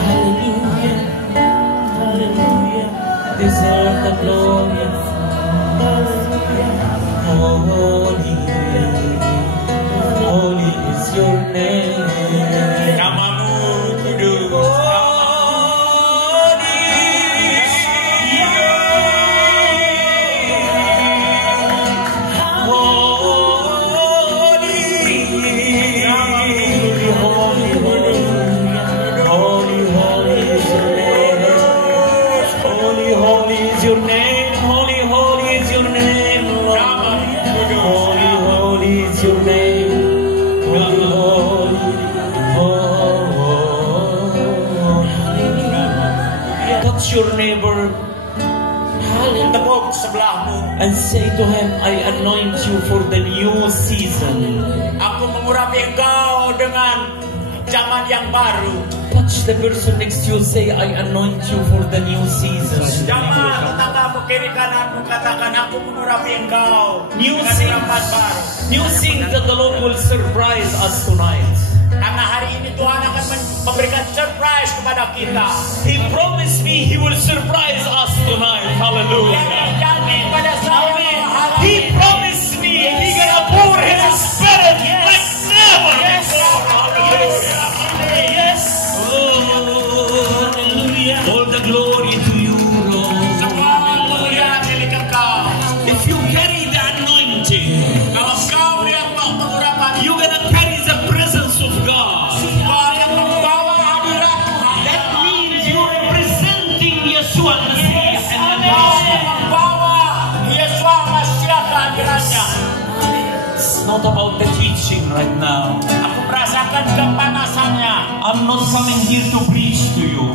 Hallelujah, hallelujah, deserve the glory. Holy, holy is your name. Namamu kudus. Your neighbor and say to him, I anoint you for the new season. Aku mengurapi engkau dengan zaman yang baru. Touch the person next to you, say, I anoint you for the new season. Jamah tetanggamu kiri kananmu, katakan, aku mengurapi engkau New dengan harapan baru. New things that the Lord will surprise us tonight. Karena hari ini Tuhan akan memberikan surprise kepada kita. He promised me He will surprise us tonight. Hallelujah. He promised me He's gonna pour His Spirit like never before. Hallelujah. Yes. Oh, hallelujah. All the glory to you, Lord. If you carry the anointing, Kalau kau yang mengurapan, you're gonna carry the presence of God. kau akan membawa hadirat Tuhan. That means you're representing Yeshua Mashiach and the Kau nation. membawa Yesus Masiah kehadirannya. It's not about the teaching right now. Aku merasakan kepanasannya. I'm not coming here to preach to you.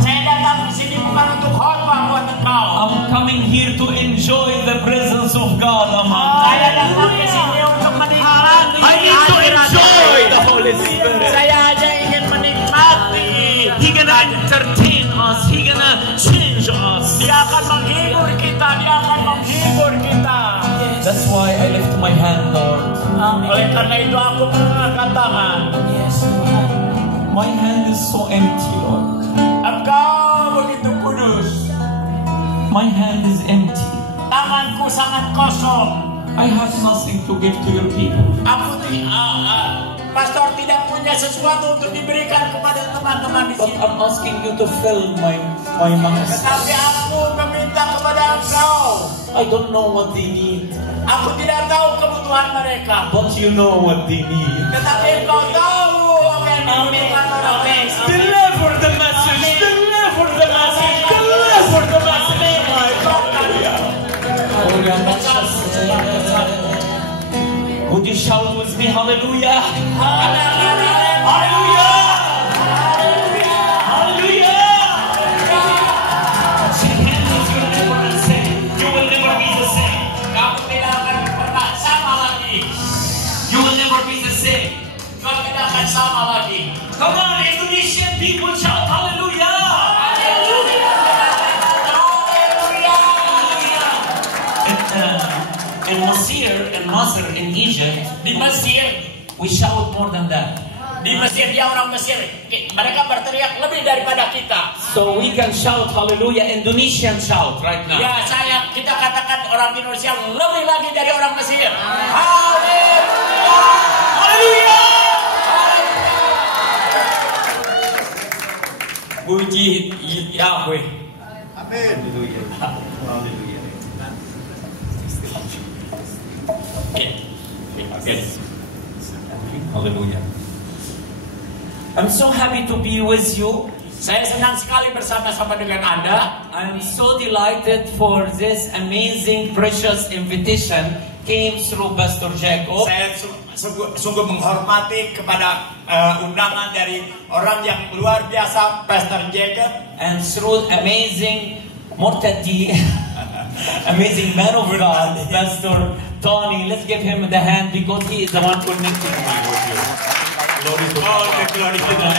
Saya datang di sini bukan untuk khotbah buat engkau. I'm coming here to enjoy the presence of God among Saya us. datang di sini untuk menikmati. I need to enjoy the Holy Spirit. Saya aja ingin menikmati. He gonna entertain us. He gonna change us. Dia akan menghibur kita. Dia akan menghibur kita. That's why I lift my hand, Lord. Oleh karena itu aku mengangkat tangan. My hand is so empty, Lord. Engkau begitu kudus. My hand is empty. Tanganku sangat kosong. I have nothing to give to your people. Aku pastor tidak punya sesuatu untuk diberikan kepada teman-teman di But sini. I'm asking you to fill my mouth. Tetapi aku meminta kepada engkau. I don't know what they need, Aku tidak tahu kebutuhan mereka. but you know what they need. Tetapi engkau tahu apa yang dibutuhkan orang lain. Deliver the message. Deliver the message. Deliver the message. Would you shout with me, hallelujah? Hallelujah! Hallelujah! Shake hands with your neighbor and say, you will never be the same. Kamu tidak akan pernah sama lagi. You will never be the same. Kau tidak akan sama lagi. Come on, Indonesian people, shout hallelujah! In Masir and Masr in Egypt, Di Mesir, we shout more than that. di Mesir dia orang Mesir. Mereka berteriak lebih daripada kita. So we can shout hallelujah, Indonesian shout right now. Ya, kita katakan orang Indonesia lebih lagi dari orang Mesir. Haleluya! Hallelujah! Puji Yahweh. Amin. Haleluya. Hallelujah. I'm so happy to be with you. Saya senang sekali bersama-sama dengan Anda. I'm so delighted for this amazing, precious invitation came through Pastor Jacob. Saya sungguh menghormati kepada undangan dari orang yang luar biasa, Pastor Jacob. And through amazing Mortadi, amazing man of God, Pastor Tony. Let's give him the hand because he is the one connecting me with you. Glory to God. Glory to God.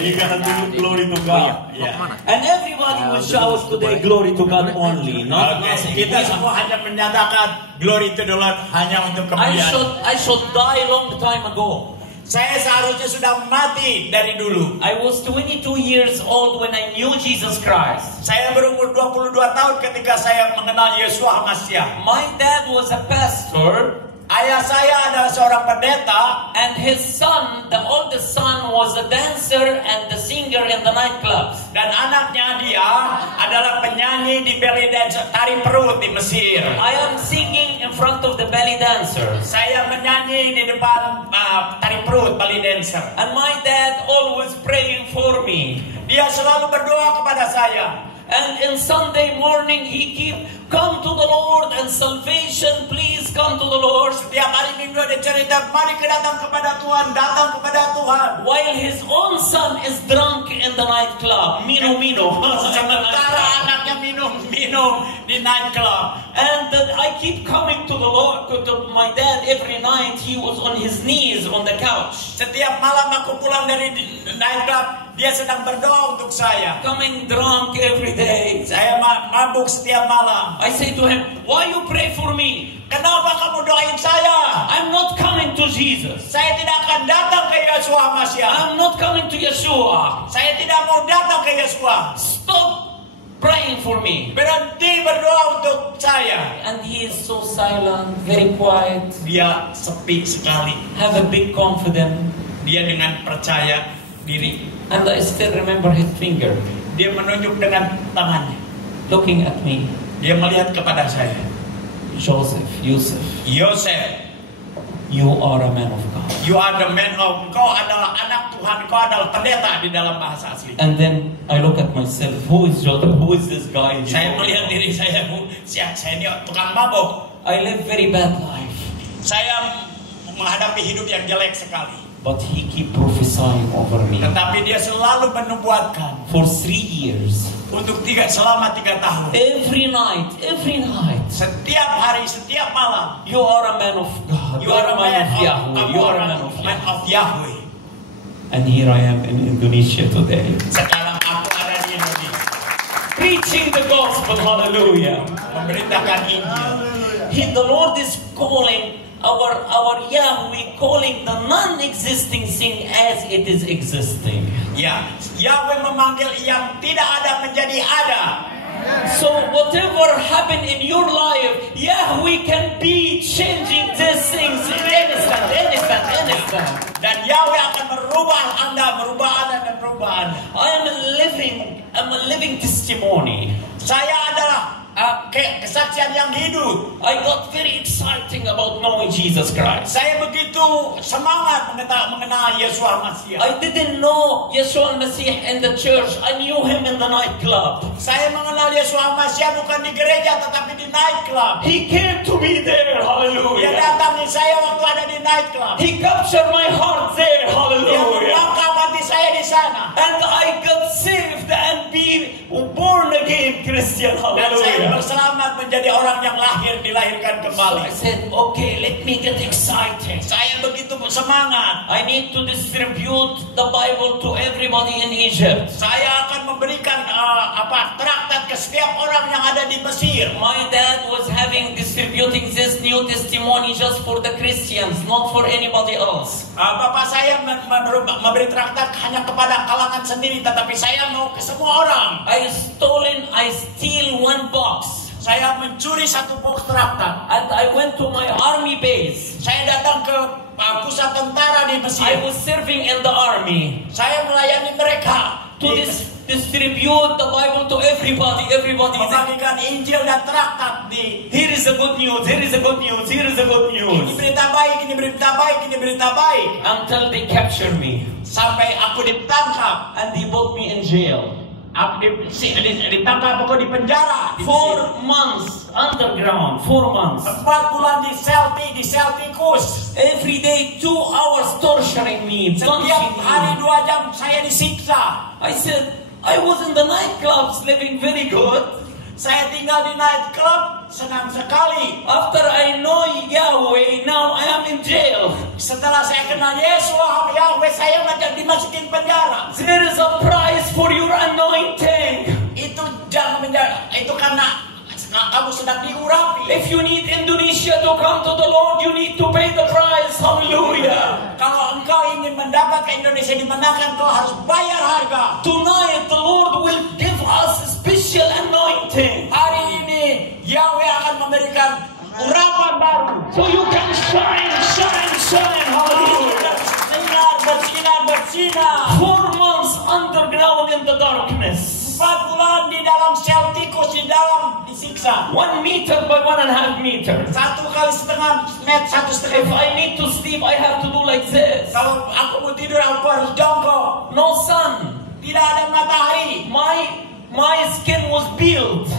You gotta do glory to God. Yeah. And everybody will shout today glory to God only. Not nothing. Kita semua hanya menyatakan glory to the Lord hanya untuk kemuliaan. I should die long time ago. Saya seharusnya sudah mati dari dulu. I was 22 years old when I knew Jesus Christ. Saya berumur 22 tahun ketika saya mengenal Yesus Masiah. My dad was a pastor. Ayah saya adalah seorang pendeta, And his son, the oldest son, was a dancer and the singer in the nightclubs. dan anaknya dia adalah penyanyi di belly dance tari perut di Mesir. I am singing in front of the belly dancers. Saya menyanyi di depan tari perut belly dancer. And my dad always praying for me. Dia selalu berdoa kepada saya. And in Sunday morning he keep, come to the Lord and salvation, please come to the Lord. Setiap hari Minggu dia cerita, mari kita datang kepada Tuhan, datang kepada Tuhan. While his own son is drunk in the nightclub, mino. Sementara anaknya minum di nightclub. And I keep coming to the Lord, to my dad every night. He was on his knees on the couch. Setiap malam aku pulang dari nightclub, dia sedang berdoa untuk saya. Coming drunk every day. Saya mabuk setiap malam. I say to him, why you pray for me? Kenapa kamu doain saya? I'm not coming to Jesus. Saya tidak akan datang ke Yesus Masiah. I'm not coming to Yeshua. Saya tidak mau datang ke Yesus. Stop praying for me. Berhenti berdoa untuk saya. And he is so silent, very quiet, Dia sepi sekali. have a big confidence. Dia dengan percaya diri. And I still remember his finger Dia menunjuk dengan tangannya. looking at me. Dia melihat kepada saya. Joseph, Yusuf, Yosef, you are a man of God. you are the man of. Kau adalah anak Tuhan. Kau adalah pendeta di dalam bahasa asli. And then I look at myself, who is Joseph? Who is this guy? Saya melihat diri saya, saya ini tukang mabuk. I live very bad life. Saya menghadapi hidup yang jelek sekali. But he keep prophesying over me. Tetapi dia selalu menubuatkan For 3 years. selama 3 tahun. Every night. Setiap hari, setiap malam. You are a man of God. You are a man of Yahweh. You are a man of man Yahweh. of Yahweh. And here I am in Indonesia today. Sekarang aku ada di Indonesia. Preaching the gospel. Hallelujah. Memberitakan Injil. The Lord is calling our Yahweh, calling the non-existing thing as it is existing. Ya, Yahweh memanggil yang tidak ada menjadi ada. So whatever happened in your life, Yahweh can be changing these things in instant. Dan Yahweh akan merubah Anda dan merubah Anda. I'm a living testimony. Saya adalah kesaksian yang hidup. I got very exciting about knowing Jesus Christ. Saya begitu semangat mengenal Yesus Masiah. I didn't know Yeshua Masih in the church. I knew him in the nightclub. Saya mengenal Yesus Masiah bukan di gereja tetapi di nightclub. He came to me there. Dia Hallelujah. datang di saya waktu ada di nightclub. He captured my heart there. Dia Hallelujah. menangkap hati saya di sana. And I got saved and be born again Christian. Dan saya Hallelujah. berselamat menjadi orang yang dilahirkan So kembali. I said, okay, let me get excited. Saya begitu semangat. I need to distribute the Bible to everybody in Egypt. Saya akan memberikan traktat ke setiap orang yang ada di Mesir. My dad was distributing this new testimony just for the Christians, not for anybody else. Bapak saya memberi traktat hanya kepada kalangan sendiri, tetapi saya mau ke semua orang. I steal one box. Saya mencuri satu box traktat. And I went to my army base. Saya datang ke pusat tentara di Mesir. I was serving in the army. Saya melayani mereka. To distribute the Bible to everybody. Membagikan Injil dan traktat di. Here is the good news. Here is the good news. Here is the good Ini news. berita baik, ini berita baik, ini berita baik. Until they captured me. Sampai aku ditangkap. And they put me in jail. Aku ditangkap, aku di penjara. 4 months underground. 4 months. 4 bulan di sel tikus. Every day 2 hours torturing me. Setiap hari 2 jam saya disiksa. I said, I was in the nightclubs living very good. Saya tinggal di nightclub, senang sekali. After I know Yahweh, now I am in jail. Setelah saya kenal Yesus, Yahweh, saya dimasukin penjara. There is a price for your anointing. Itu jangan itu karena kamu sedang diurapi. If you need Indonesia to come to the Lord, you need to pay the price. Hallelujah. Kalau engkau ingin Indonesia dimenangkan, kau harus bayar harga. Tonight the Lord will give us a special anointing. Hari ini Yahweh akan memberikan urapan baru. So you can shine, shine, shine. Hallelujah. Bersinar. 4 months underground in the darkness. 4 bulan di dalam sel tikus, di dalam disiksa. 1 meter by 1.5 meter. 1,5 meter, 1,5 If I need to sleep, I have to do like this. Kalau aku mau tidur, aku harus jongkok. No sun. Tidak ada matahari. My skin was peeled.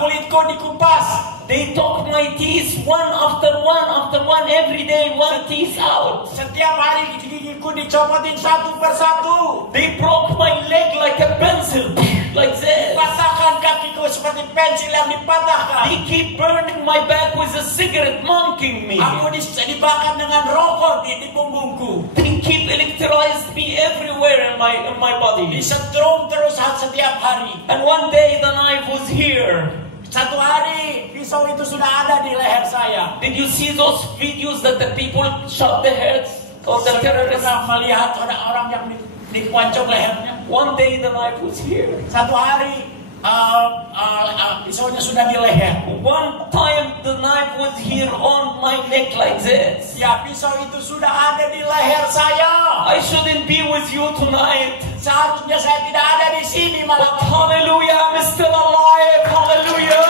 Kulitku dikupas. They took my teeth one after one every day, one teeth out. Setiap hari gigiku dicopotin satu persatu. They broke my leg like a pencil, like this. Patahkan kakiku seperti pensil yang dipatahkan. They keep burning my back with a cigarette, mocking me. Aku dibakar dengan rokok di punggungku. They keep electrolyzed me everywhere in my body. Disetrum terus setiap hari. And one day the knife was here. Satu hari pisau itu sudah ada di leher saya. Did you see those videos that the people shot their heads on the Saudara terrorists? pernah melihat orang yang dikuancung lehernya? One day the knife was here. Satu hari pisaunya sudah di leher. One time the knife was here on my neck like this. Ya, pisau itu sudah ada di leher saya. I shouldn't be with you tonight. Seharusnya saya tidak ada di sini But malam. hallelujah, I'm still alive. Hallelujah.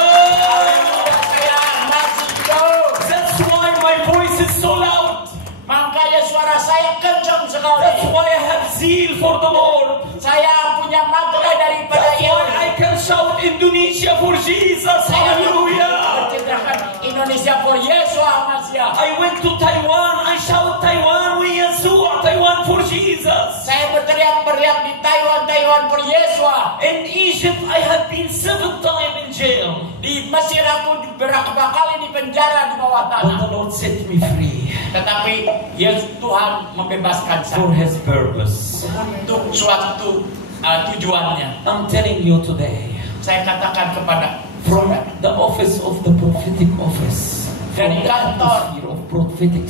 Saya masih hidup. That's why my voice is so loud. Makanya suara saya kencang sekali. That's why I have zeal for the Lord. Saya punya materai daripada That's why I can shout Indonesia for Jesus. Hallelujah. Mencitrakan Indonesia for Yeshua Masya. I went to Taiwan. I shout Taiwan. We Yeshua Taiwan for Jesus. Saya berteriak-teriak di Taiwan for Yeshua. In Egypt, I have been 7 times in jail. Di Mesir aku berapa kali di penjara di bawah But the tanah. Lord set me free Tetapi Yesus Tuhan membebaskan for saya His purpose. untuk suatu tujuannya. I'm telling you today, Saya katakan kepada from the office of the prophetic office, from Dari the kantor. atmosphere of prophetic,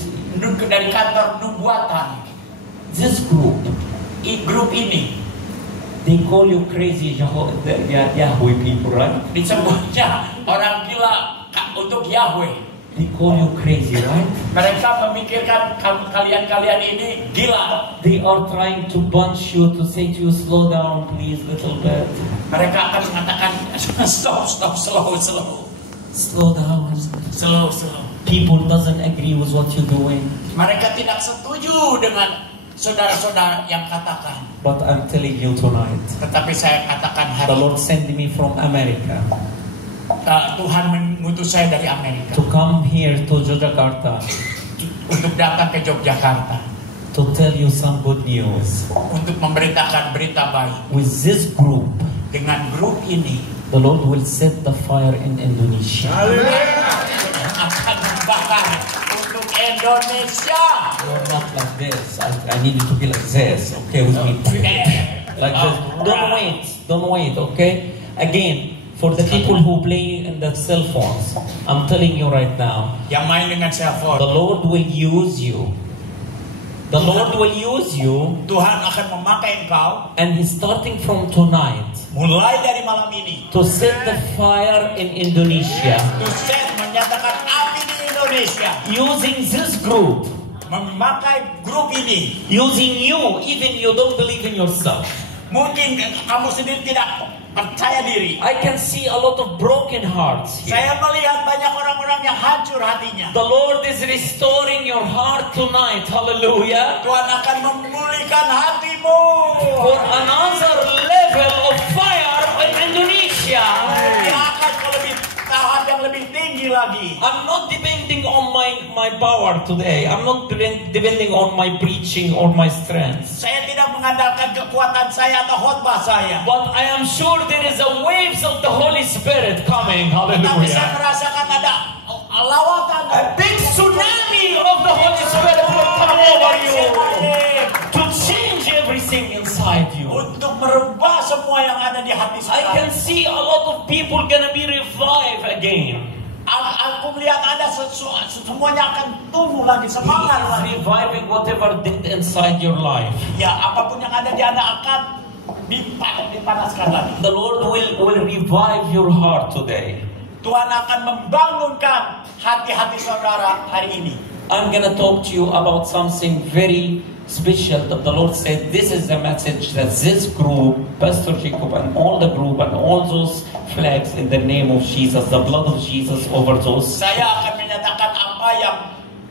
dari kantor nubuatan, this group, grup ini they call you crazy Yahweh people, right? disebutnya orang gila untuk Yahweh. They call you crazy, right? Mereka memikirkan kalian ini gila. They are trying to bunch you, to say to you, slow down please little bit. Mereka akan mengatakan stop, slow. Slow down. Slow. People doesn't agree with what you're doing. Mereka tidak setuju dengan saudara-saudara yang katakan. But I'm telling you tonight, Tetapi saya katakan the hari Lord sent me from America Tuhan mengutus saya dari Amerika to come here to Jakarta untuk datang ke Yogyakarta to tell you some good news. untuk memberitakan berita baik. With this group, Dengan grup ini the Lord will set the fire in Indonesia. akan membakar untuk Indonesia. You're not like this. I need you to be like this. Okay, with me. Like this. Don't wait. Okay. Again, for the people who play in the cell phones, I'm telling you right now, Yang main dengan the cellphone, Lord will use you. The Lord will use you, Tuhan akan memakai engkau and He's starting from tonight mulai dari malam ini. to set the fire in Indonesia, Tuhan menyatakan api di Indonesia, using this group, memakai grup ini. using you, even you don't believe in yourself. Mungkin kamu sendiri tidak percaya diri. I can see a lot of broken hearts here. Saya melihat banyak orang-orang yang hancur hatinya. The Lord is restoring your heart tonight. Hallelujah. Tuhan akan memulihkan hatimu. For another level of fire in Indonesia. Dia akan ke lebih tahap yang lebih tinggi lagi. I'm not depending on my power today. I'm not depending on my preaching or my strength. Saya tidak mengandalkan kekuatan saya atau khotbah saya. But I am sure there is a waves of the Holy Spirit coming. Tapi saya Hallelujah. merasakan ada lawatan. A big tsunami of the Holy Spirit will come over you to change everything inside you. Untuk merubah semua yang ada di hati I can saya. see a lot of people gonna be revived again. aku melihat ada semuanya akan tumbuh lagi, He semangat is lagi. reviving whatever dead inside your life. Ya, apapun yang ada di Anda akan dipanaskan lagi. The Lord will revive your heart today. Tuhan akan membangunkan hati-hati saudara hari ini. I'm gonna talk to you about something very special that the Lord said. This is the message that this group, Pastor Jacob and all the group and all those flags in the name of Jesus, the blood of Jesus over those. Saya akan menyatakan apa yang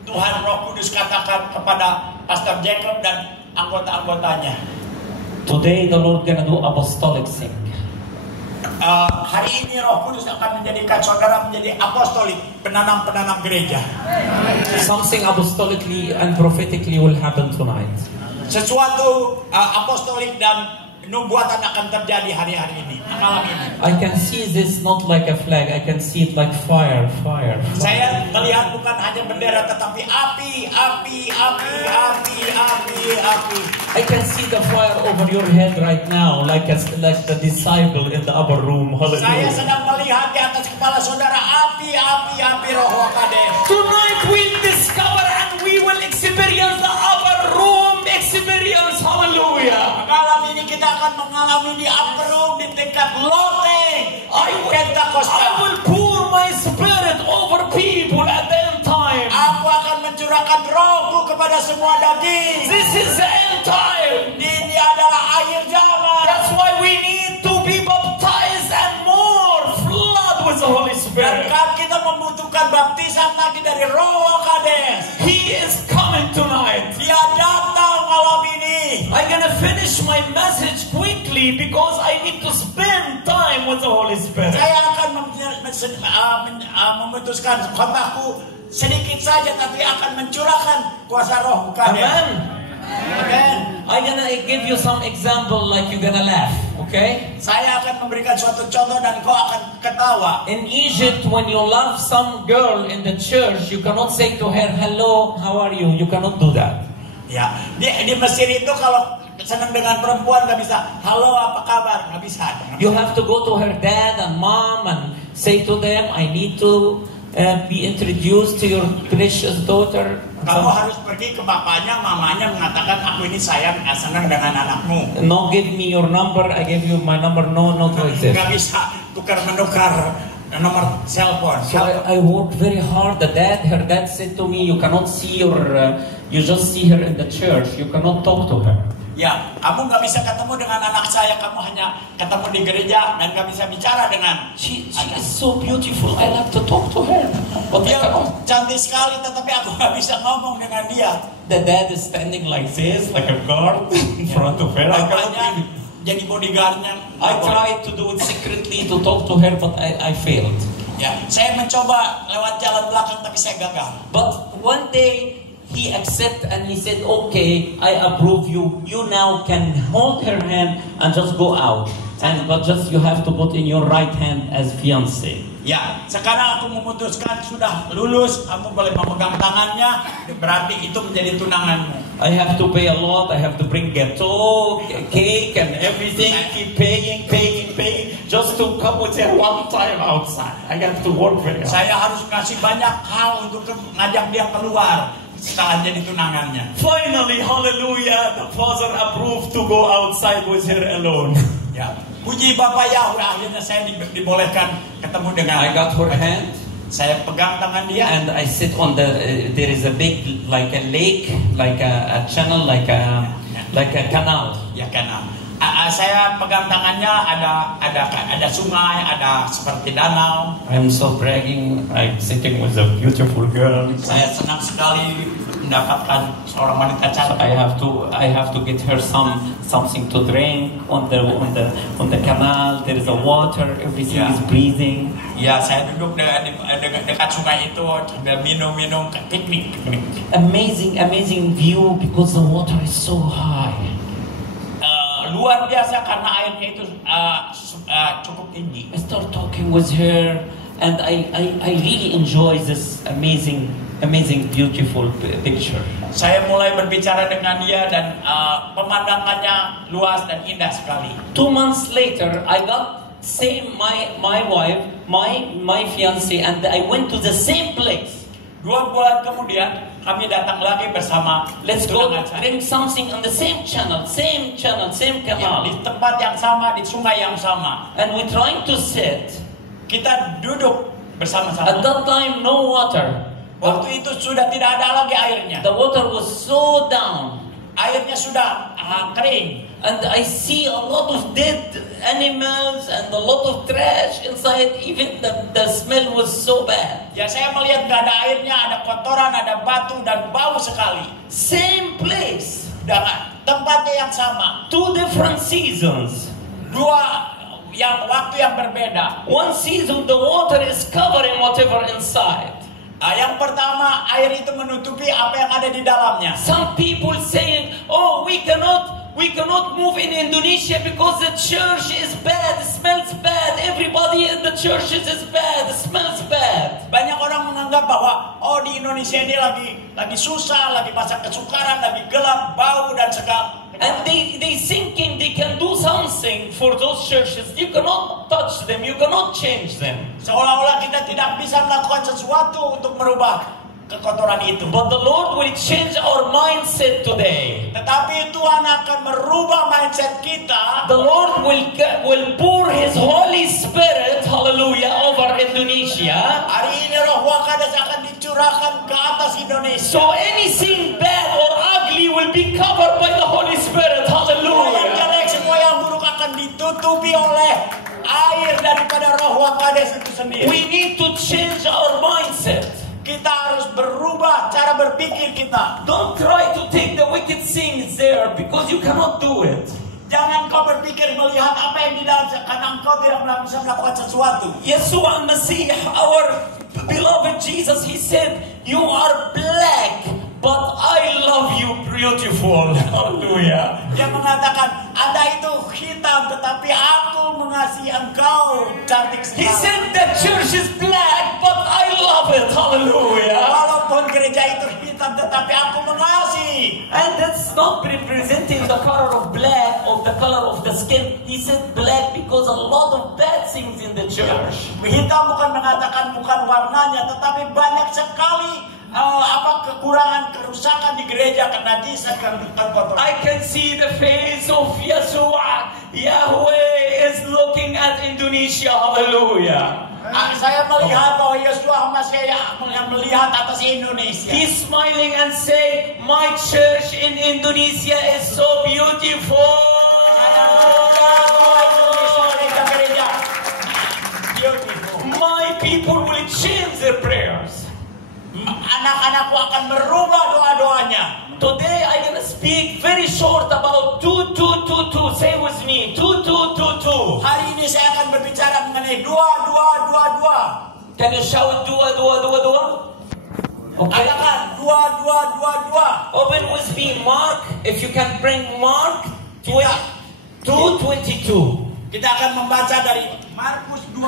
Tuhan Roh Kudus katakan kepada Pastor Jacob dan anggota-anggotanya. Today the Lord gonna do apostolic thing. Hari ini Roh Kudus akan menjadikan saudara menjadi apostolik, penanam-penanam gereja. Something apostolically and prophetically will happen tonight. Sesuatu apostolik dan nubuatan akan terjadi hari-hari ini, malam ini. I can see this not like a flag. I can see it like fire. Saya melihat bukan hanya bendera tetapi api. I can see the fire over your head right now, like the disciple in the upper room. Saya Hallelujah. sedang melihat di atas kepala saudara api Roh Kades. Tonight we'll discover and we will experience the upper room experience. Hallelujah. Malam ini kita akan mengalami di upper room, di tingkat loteng, Pentakosta. I will pour my spirit over people at the end time. Aku akan mencurahkan rohku kepada semua daging. This is the end time. Ini adalah akhir zaman. That's why we need to be baptized and more flood with the Holy Dan Spirit. kita membutuhkan baptisan lagi dari Roh Kades. He is coming tonight. Dia datang malam ini. I'm gonna finish my message quickly because I need to spend time with the Holy Spirit. Saya akan memutuskan khotbahku sedikit saja, tapi akan mencurahkan kuasa Roh Kades. Amen. Amen. I'm gonna give you some example like you're gonna laugh, okay? Saya akan memberikan suatu contoh dan kau akan ketawa. In Egypt, when you love some girl in the church, you cannot say to her, hello, how are you? You cannot do that. Ya, di Mesir itu kalau senang dengan perempuan nggak bisa, halo apa kabar, nggak bisa. You have to go to her dad and mom and say to them, I need to be introduced to your precious daughter. Kamu harus pergi ke bapaknya, mamanya mengatakan aku ini sayang, senang dengan anakmu. No, give me your number. I give you my number. No, not like this. Nggak bisa tukar-menukar nomor telepon. So I worked very hard. Her dad said to me, you cannot see you just see her in the church. You cannot talk to her. Ya, kamu nggak bisa ketemu dengan anak saya, kamu hanya ketemu di gereja dan nggak bisa bicara dengan. She is so beautiful. I like to talk to her, but I Dia cannot. cantik sekali, tetapi aku nggak bisa ngomong dengan dia. The dad is standing like this, like a guard in front of her. I cannot Bapaknya really. jadi bodyguardnya. I tried to do it secretly to talk to her, but I failed. Ya, saya mencoba lewat jalan belakang tapi saya gagal. But one day he accepted and he said, okay, I approve you. You now can hold her hand and just go out. But just you have to put in your right hand as fiancé. Ya, sekarang aku memutuskan sudah lulus, kamu boleh memegang tangannya, berarti itu menjadi tunanganmu. I have to pay a lot. I have to bring gâteau, cake and everything. Keep paying, just to come with her one time outside. I have to work very hard. Saya harus ngasih banyak hal untuk ngajak dia keluar setelah jadi tunangannya. Finally, hallelujah, the father approved to go outside with her alone. Ya, puji Bapak Yahweh, akhirnya saya dibolehkan ketemu dengan. I got her hand. Saya pegang tangan dia. And I sit on there is a big, like a lake, like a channel, like a canal. Ya, kenal. Saya pegang tangannya, ada sungai, ada seperti danau. I'm so bragging. I'm sitting with a beautiful girl. Saya senang sekali mendapatkan seorang wanita So cantik. I have to get her something to drink on the canal. There is a water. Everything Yeah. is breathing. Ya, saya duduk dekat sungai itu sambil minum piknik. Amazing view because the water is so high. Luar biasa karena airnya itu cukup tinggi. I start talking with her, and I really enjoy this amazing, beautiful picture. Saya mulai berbicara dengan dia dan pemandangannya luas dan indah sekali. 2 months later, I got same my wife, my fiance, and I went to the same place. 2 bulan kemudian kami datang lagi bersama Let's go tunangan saya. drink something on the same channel, same Ya, canal. di tempat yang sama, di sungai yang sama. And we're trying to sit. Kita duduk At bersama-sama. that time, no water. Waktu itu sudah tidak ada lagi airnya. The water was so down. Airnya sudah kering. And I see a lot of dead animals and a lot of trash inside. Even the smell was so bad. Ya saya melihat gak ada airnya, ada kotoran, ada batu dan bau sekali. Same place. Dan tempatnya yang sama. 2 different seasons. 2 waktu yang berbeda. One season the water is covering whatever inside. Yang pertama, air itu menutupi apa yang ada di dalamnya. Some people saying, "Oh, we cannot move in Indonesia because the church is bad, it smells bad. Everybody in the churches is bad, it smells bad." Banyak orang menganggap bahwa di Indonesia ini lagi susah, lagi masa kesukaran, lagi gelap, bau dan segala. And they thinking they can do something for those churches. You cannot touch them, you cannot change them. Seolah-olah kita tidak bisa melakukan sesuatu untuk merubah kekotoran itu. But the Lord will change our mindset today. Tetapi Tuhan akan merubah mindset kita. The Lord will pour His Holy Spirit, hallelujah, over Indonesia. Hari ini Roh Kudus akan dicurahkan ke atas Indonesia. So anything bad or ugly will be covered by the Holy Spirit, Semua yang hallelujah. jelek, semua yang buruk akan ditutupi oleh air daripada Roh Kudus itu sendiri. We need to change our mindset. Kita harus berubah cara berpikir kita. Don't try to take the wicked things there because you cannot do it. Jangan kau berpikir melihat apa yang di dalam, karena engkau tidak bisa melakukan sesuatu. Yeshua Masih, our beloved Jesus, He said, "You are black, but I love you beautiful." Hallelujah. Dia mengatakan, Anda itu hitam, tetapi aku mengasihi engkau cantik He sekali. said the church is black, but I love it. Hallelujah. Walaupun gereja itu hitam, tetapi aku mengasihi. And that's not representing the color of black or the color of the skin. He said black because a lot of bad things in the church. Hitam bukan mengatakan bukan warnanya, tetapi banyak sekali kekurangan, kerusakan di gereja, kenajisan, kotoran. I can see the face of Yeshua. Yahweh is looking at Indonesia. Hallelujah. Saya melihat bahwa Yeshua masih yang melihat atas Indonesia. He's smiling and saying, "My church in Indonesia is so beautiful." My people will change their prayers. Anak-anakku akan merubah doa-doanya. Today I'm going to speak very short about 2222. Say with me, 2222. Hari ini saya akan berbicara mengenai 2222. Can you shout 2222? Okay. Katakan 2222. Open with me Mark, if you can bring Mark 2:22. Kita akan membaca dari Markus 2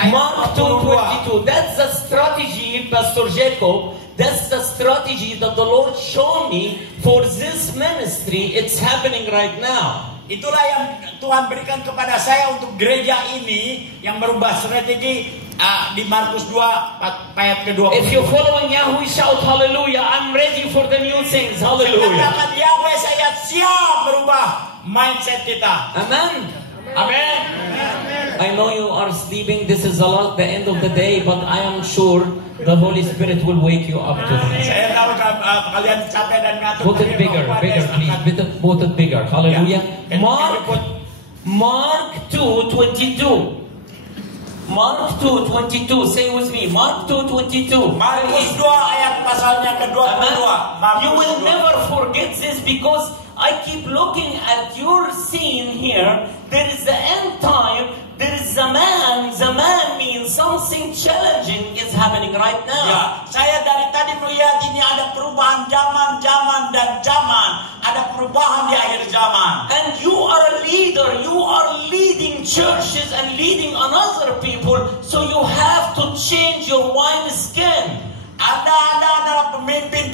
ayat Mark 2:22. That's the strategy, Pastor Jacob. That's the strategy that the Lord showed me for this ministry. It's happening right now. Itulah yang Tuhan berikan kepada saya untuk gereja ini yang merubah strategi di Markus 2 ayat ke-20. If you're following Yahweh, shout hallelujah. I'm ready for the new things. Hallelujah. Katakan Yahweh, saya siap merubah mindset kita. Amen. Amin. I know you are sleeping. This is the end of the day, but I am sure the Holy Spirit will wake you up today. Saya tahu kalian capek dan ngantuk. Put it bigger, please. Put it bigger. Hallelujah. Yeah. Mark 2:22. Mark 2:22. Say with me. Mark 2:22. Markus 2 ayat pasalnya ke-22. You will never forget this because I keep looking at your scene here. There is the end time. There is the man. The man means something challenging is happening right now. Ya, saya dari tadi melihat ini ada perubahan zaman dan zaman. Ada perubahan di akhir zaman. And you are a leader. You are leading churches and leading another people. So you have to change your wine skin. Anda adalah pemimpin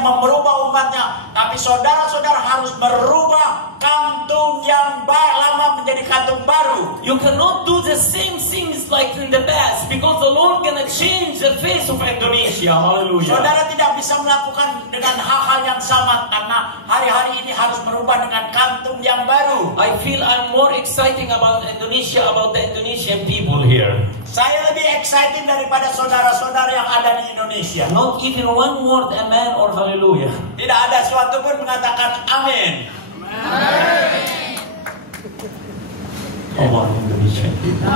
maksudnya merubah umatnya, tapi saudara-saudara harus merubah kantung yang lama menjadi kantung baru. You cannot do the same things like in the past because the Lord gonna change the face of Indonesia. Hallelujah. Saudara tidak bisa melakukan dengan hal-hal yang sama karena hari-hari ini harus merubah dengan kantung yang baru. I feel I'm more exciting about Indonesia, about the Indonesian people here. Saya lebih excited daripada saudara-saudara yang ada di Indonesia. Not even one word amen or hallelujah. Tidak ada suatu pun mengatakan amin. About Indonesian people.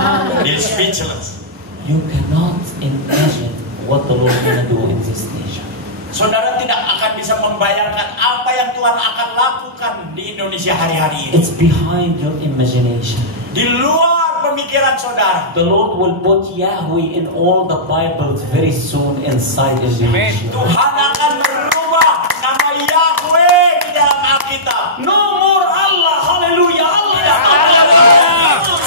He's speechless. You cannot imagine what the Lord gonna do in this nation. Saudara tidak akan bisa membayangkan apa yang Tuhan akan lakukan di Indonesia hari-hari ini. It's behind your imagination. Di luar pemikiran saudara. The Lord will put Yahweh in all the Bibles very soon inside Indonesia. Tuhan akan merubah nama Yahweh di dalam Alkitab. No more Allah, hallelujah, Allah.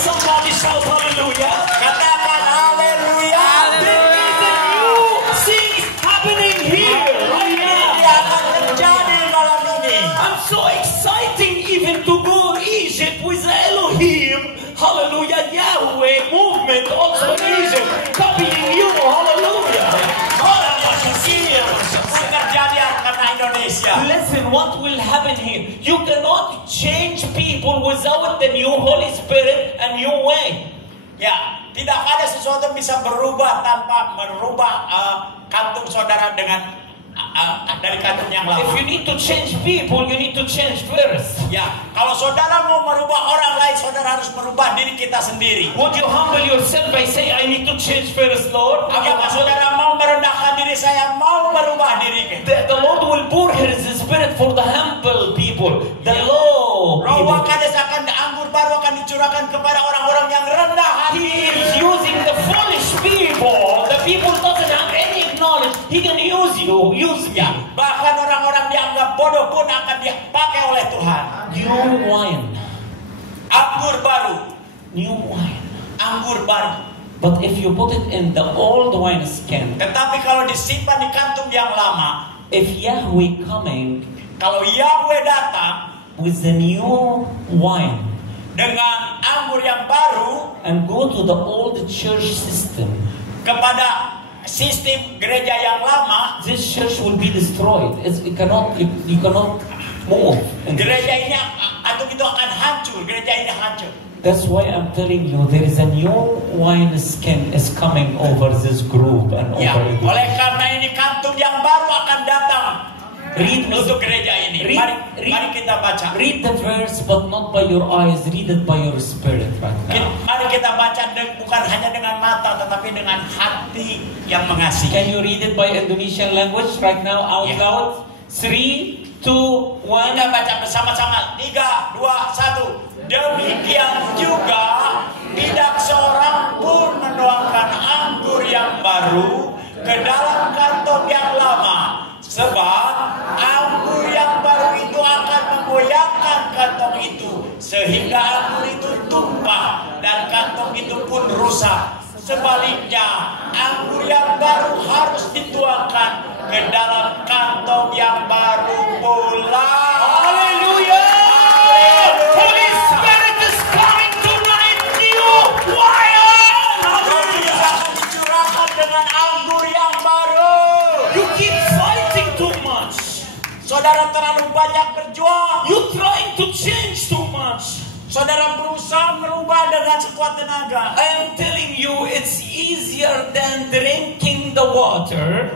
Somebody shout hallelujah. Katakan haleluya. There is a new thing happening here right now. Ini akan terjadi dalam ini. I'm so exciting even to go Egypt with Elohim. Hallelujah, Yahweh movement also in Egypt. Copying you, hallelujah. Terjadi karena Indonesia. Listen, what will happen here? You cannot change people without the new Holy Spirit and new way. Ya, tidak ada sesuatu yang bisa berubah tanpa merubah kantung saudara dengan dari kantung yang lama. If you need to change people, you need to change first. Ya, kalau saudara mau merubah orang lain, saudara harus merubah diri kita sendiri. Would you humble yourself by saying, I need to change first, Lord? Apakah saudara mau merendahkan diri, saya mau merubah diri? The Lord will pour His Spirit for the humble people, the low Roh people. Kades akan anggur baru akan dicurahkan kepada orang-orang yang rendah hati. He is using the foolish people. The people doesn't have any knowledge. He can use you, use me. Ya, bahkan orang-orang dianggap bodoh pun akan dipakai oleh Tuhan. New wine, Anggur baru, new wine. anggur baru. But if you put it in the old wine skin, Tetapi kalau disimpan di kantung yang lama, if Yahweh coming kalau Yahweh datang with the new wine dengan anggur yang baru and go to the old church system, kepada sistem gereja yang lama, this church will be destroyed. You cannot move. gereja ini atau itu akan hancur, gereja ini hancur. That's why I'm telling you, there is a new wine skin is coming over this group and Ya, over it. oleh karena ini kantung yang baru akan datang Read, untuk gereja ini. Mari kita baca. read the verse, but not by your eyes. Read it by your spirit right now. Mari kita baca bukan hanya dengan mata, tetapi dengan hati yang mengasihi. Can you read it by Indonesian language right now out Yeah. loud? 3, 2, 1. Kita baca bersama-sama. 3, 2, 1. Demikian juga tidak seorang pun menuangkan anggur yang baru ke dalam kantong yang lama, sebab anggur yang baru itu akan menggoyangkan kantong itu sehingga anggur itu tumpah dan kantong itu pun rusak. Sebaliknya, anggur yang baru harus dituangkan ke dalam kantong yang baru pula. Hallelujah! Holy Spirit is coming tonight. New wine. Haleluya! Akan dicurahkan dengan anggur yang baru. You keep fighting too much. Saudara terlalu banyak berjuang. You trying to change too much. Saudara berusaha merubah dengan sekuat tenaga. I am telling you, it's easier than drinking the water.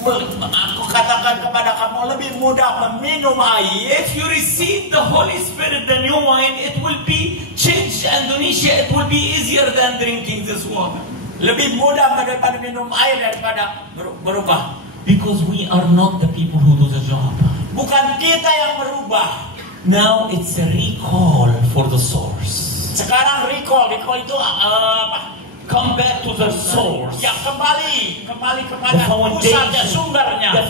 Aku katakan kepada kamu, lebih mudah meminum air. If you receive the Holy Spirit, the new wine, it will be changed Indonesia. It will be easier than drinking this water. Lebih mudah daripada minum air daripada berubah. Because we are not the people who do the job. Bukan kita yang merubah. Now it's a recall for the source. Sekarang recall itu apa? Come back to the source. Ya kembali The kepada pusatnya, sumbernya. The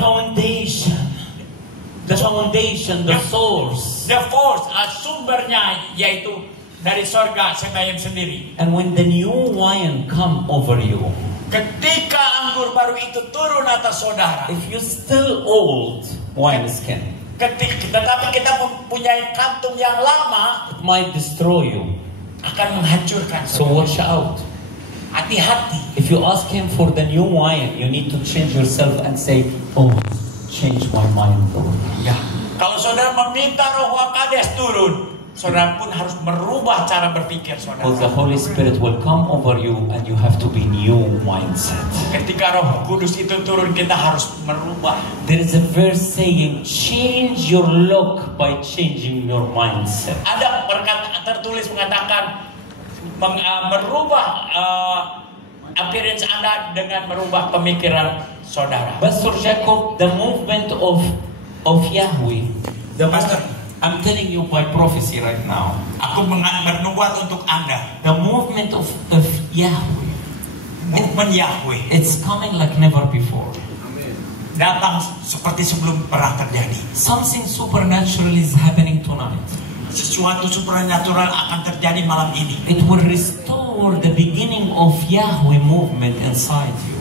foundation, the source. The force, sumbernya yaitu dari sorga Sembayang sendiri. And when the new wine come over you, Ketika anggur baru itu turun atas saudara, if you still old wineskin, tetapi kita mempunyai kantung yang lama, it might destroy you. akan menghancurkan. So watch out. Hati-hati. If you ask him for the new wine, you need to change yourself and say, oh, change my mind, Lord. Ya. Kalau saudara meminta Roh Hakades turun, saudara pun harus merubah cara berpikir saudara. Because the Holy Spirit will come over you and you have to be new mindset. Ketika Roh Kudus itu turun, kita harus merubah. There is a verse saying, change your look by changing your mindset. Ada perkataan tertulis mengatakan merubah appearance Anda dengan merubah pemikiran saudara. Pastor Jacob, the movement of Yahweh, Pastor, I'm telling you by prophecy right now, aku bernubuat untuk Anda. the movement of Yahweh, Movement Yahweh it's coming like never before. datang seperti sebelum pernah terjadi. Something supernatural is happening tonight. Sesuatu supernatural akan terjadi malam ini. It will restore the beginning of Yahweh movement inside you.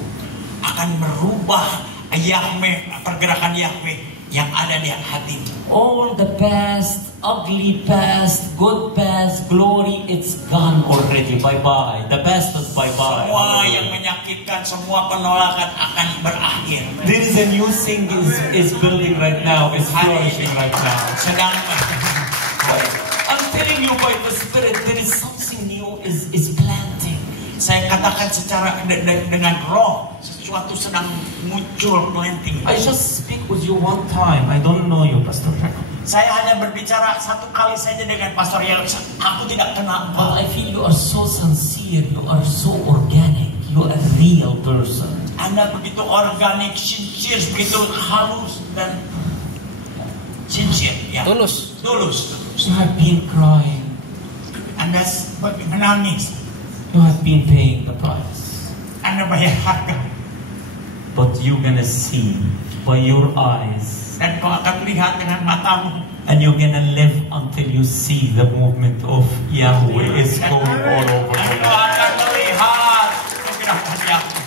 Akan merubah Yahweh, pergerakan Yahweh yang ada di hatimu. All the past, ugly past, good past, glory, it's gone already. Bye-bye. The past is bye-bye. Semua yang menyakitkan, semua penolakan akan berakhir. There is a new thing is building right now, is flourishing right now. Sedang I'm telling you by the Spirit, there is something new is planting. saya katakan secara dengan roh, sesuatu sedang muncul, planting. I just speak with you one time. I don't know you, Pastor Jacob. Saya hanya berbicara satu kali saja dengan Pastor yang aku tidak kenal. But I feel you are so sincere, you are so organic, you are a real person. Anda begitu organik, sincere, begitu halus dan sincere, ya. Tulus. Tulus. You have been crying. Anda menangis. You have been paying the price. Anda bayar harga. But you're gonna see by your eyes. Dan kau akan lihat dengan matamu. And you're gonna live until you see the movement of Yahweh is going all over Dan the kau world. akan melihat pergerakan Yahweh.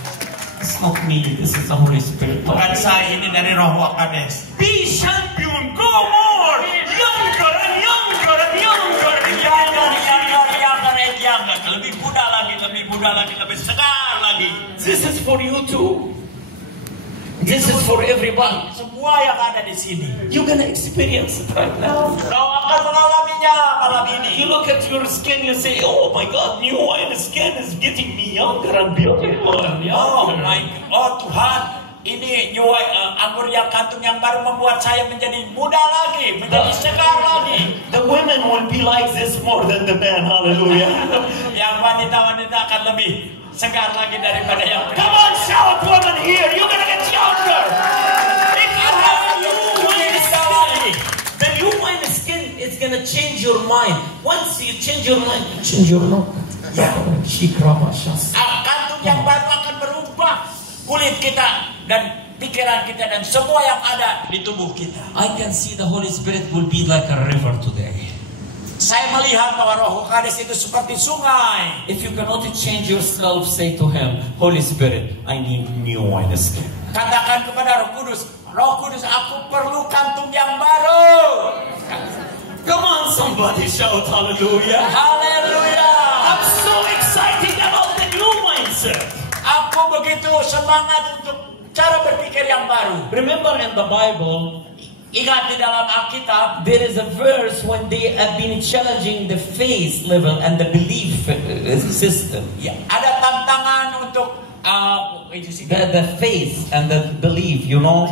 It's not me, this is the Holy Spirit. Bukan saya, ini dari Roh Hakades. Be champion, go more! Younger and younger and younger and Younger. Lebih muda lagi, lebih segar lagi. This is for you too. This is for everybody. Semua yang ada di sini. You're gonna experience it right now. Kau akan mengalaminya malam ini. You look at your skin, you say, oh my God, new wine skin is getting me younger and beautiful and younger. Oh Tuhan, ini anggur yang kantung yang baru membuat saya menjadi muda lagi, menjadi segar lagi. The women will be like this more than the men, hallelujah. Yang wanita-wanita akan lebih segar lagi daripada yang pria. Come on, shout woman here, you're gonna get younger. If you have a new wine skin, the new wine skin is gonna change your mind. Once you change your mind, you change your look. Yeah. Kantung yang baru akan berubah kulit kita dan pikiran kita dan semua yang ada di tubuh kita. I can see the Holy Spirit will be like a river today. Saya melihat bahwa Roh Hakades itu seperti sungai. If you cannot change yourself, say to him, Holy Spirit, I need new wine skin. Katakan kepada Roh Kudus, aku perlu kantung yang baru. Come on, somebody shout hallelujah. Haleluya. I'm so excited about the new mindset. Aku begitu semangat untuk cara berpikir yang baru. Remember in the Bible, Ingat di dalam Alkitab, there is a verse when they have been challenging the faith level and the belief system. ya, ada tantangan untuk The faith and the belief, you know,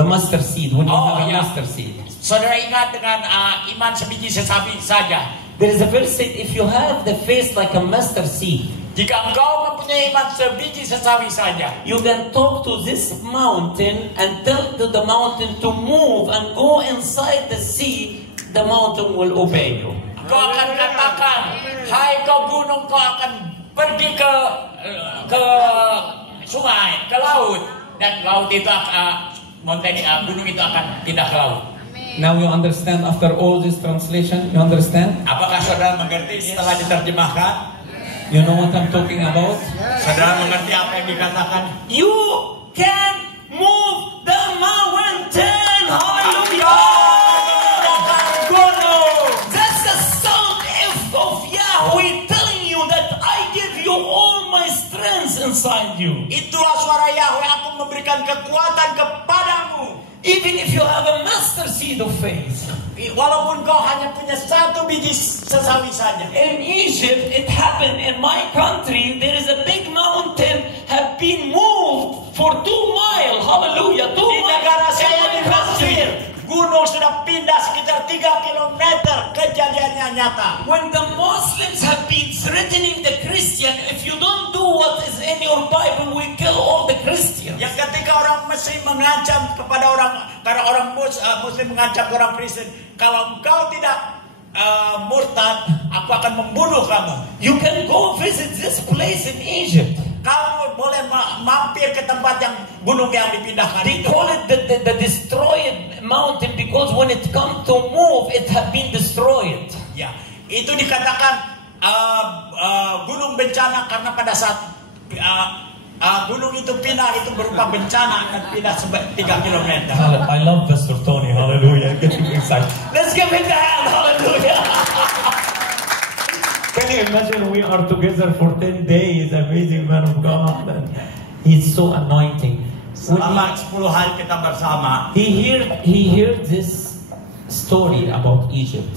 the mustard seed. When you have a yeah. mustard seed, Saudara ingat dengan iman sebiji sesawi saja. there is a verse said, if you have the faith like a mustard seed, Jika engkau mempunyai iman sebiji sesawi saja, you can talk to this mountain and tell to the mountain to move and go inside the sea. The mountain will obey you. kau akan katakan, hai kau gunung, kau akan pergi ke sungai, ke laut, dan laut itu gunung itu akan pindah ke laut. Now you understand after all this translation? You understand? Apakah saudara mengerti setelah diterjemahkan? You know what I'm talking about? Saudara mengerti apa yang dikatakan? You can move the mountain. Hallelujah. That's the sound of Yahweh telling you that I give you all my strength inside you. Itulah suara Yahweh, aku memberikan kekuatan kepadamu. Even if you have a mustard seed of faith. Walaupun kau hanya punya satu biji sesawi saja. In Egypt, it happened in my country. There is a big mountain have been moved for 2 miles. Hallelujah. 2 Di miles. negara saya di Mesir, gunung sudah pindah sekitar 3 kilometer. Kejadiannya nyata. When the Muslims have been threatening the Christian, if you don't do what is in your Bible, we kill all the Christians. Yang ketika orang Mesir mengancam kepada karena orang Muslim mengancam orang Kristen, kalau engkau tidak murtad, aku akan membunuh kamu. You can go visit this place in Egypt. Kamu boleh mampir ke tempat yang gunung yang dipindahkan. They call it the destroyed mountain because when it comes to move, it have been destroyed. Ya, itu dikatakan gunung bencana karena pada saat gunung itu pindah, itu berupa bencana dan pindah 3 kilometer. I love Pastor Tony. Hallelujah. Getting excited. Let's give him the hand. Hallelujah. Can you imagine we are together for 10 days? Amazing man of God. And he's so anointing. Selama 10 hari kita bersama. He heard this story about Egypt.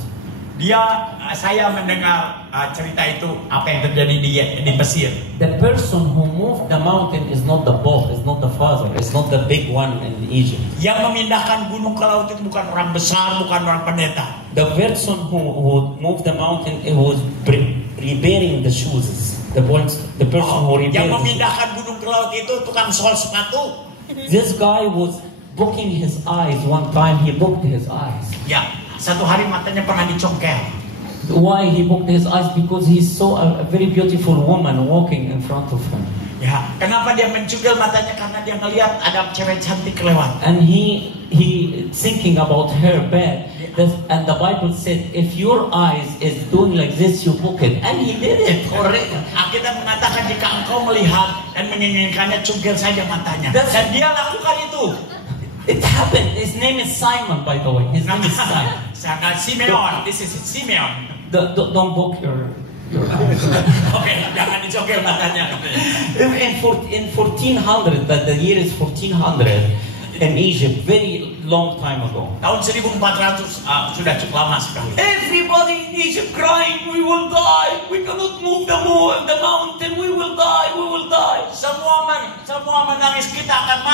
Saya mendengar cerita itu apa yang terjadi di Mesir. The person who moved the mountain is not the boss, is not the father, is not the big one in Egypt. Yang memindahkan gunung ke laut itu bukan orang besar, bukan orang pendeta. The person who moved the mountain, it was repairing the shoes. The person who repaired. Yang memindahkan gunung ke laut itu tukang sol sepatu. This guy was booking his eyes one time. He booked his eyes. Ya, satu hari matanya pernah dicongkel. Why he booked his eyes? Because he saw a very beautiful woman walking in front of him. Ya, kenapa dia mencungkil matanya? Karena dia ngelihat ada cewek cantik lewat. And he thinking about her bad. And the Bible said, if your eyes is doing like this, you book it. And he did it already. Alkitab mengatakan jika engkau melihat dan menginginkannya, cungkil saja matanya. Dan dia lakukan itu. It happened. His name is Simon, by the way. His name is Simon. Simeon. This is Simeon. Don't book your Oke, jangan dicongkel matanya. In 1400, the year is 1400 in Egypt, very long time ago. Tahun 1400 sudah cukup lama sekali. Everybody in Egypt crying, we will die. We cannot move the mountain. We will die. We will die. Semua menangis, kita akan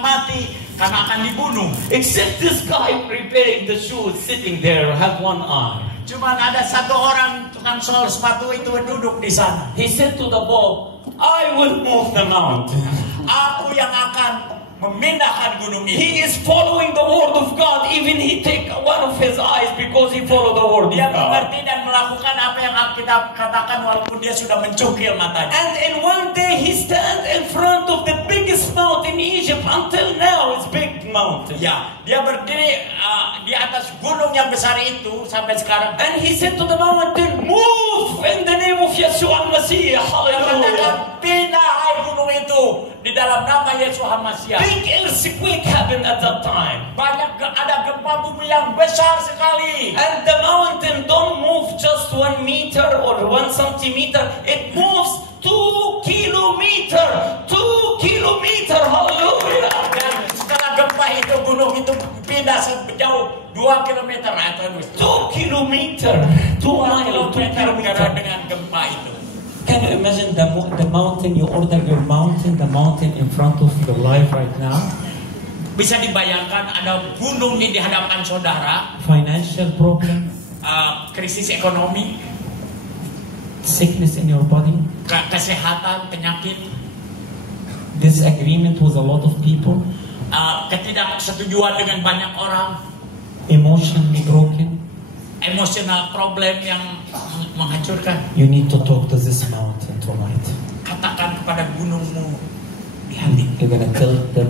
mati karena akan dibunuh. Except this guy repairing the shoes, sitting there, have one eye. Cuma ada satu orang tukang sol sepatu itu duduk di sana. He said to the Bob, I will move the mountain. Aku yang akan memindahkan gunung ini. He is following the word of God. Even he take one of his eyes because he follow the word of Dia God. mengerti dan melakukan apa yang kita katakan walaupun dia sudah mencungkil matanya. And in one day he stand in front of the biggest mountain in Egypt. Until now it's big mountain. Ya, dia berdiri di atas gunung yang besar itu sampai sekarang. And he said to the mountain, move in the name of Yeshua Masih. Hallelujah. Pindah hai gunung itu di dalam nama Yesus Hamasiah. Big earthquake happened at that time. Ada gempa bumi yang besar sekali. And the mountain don't move just 1 meter or 1 centimeter. It moves 2 kilometer. 2 kilometer. Hallelujah. Dan setelah gempa itu gunung itu pindah sejauh 2 kilometer atau 2 kilometer. 2 kilometer dengan gempa itu. Can you imagine the mountain? You order your mountain, the mountain in front of your life right now. Bisa dibayangkan ada gunung di hadapan saudara. Financial problem, krisis ekonomi, sickness in your body, kesehatan, penyakit, disagreement with a lot of people, ketidaksetujuan dengan banyak orang, emotionally broken. emosional problem yang menghancurkan. You need to talk to this mountain tonight. Katakan kepada gunungmu di hati. You're gonna tell the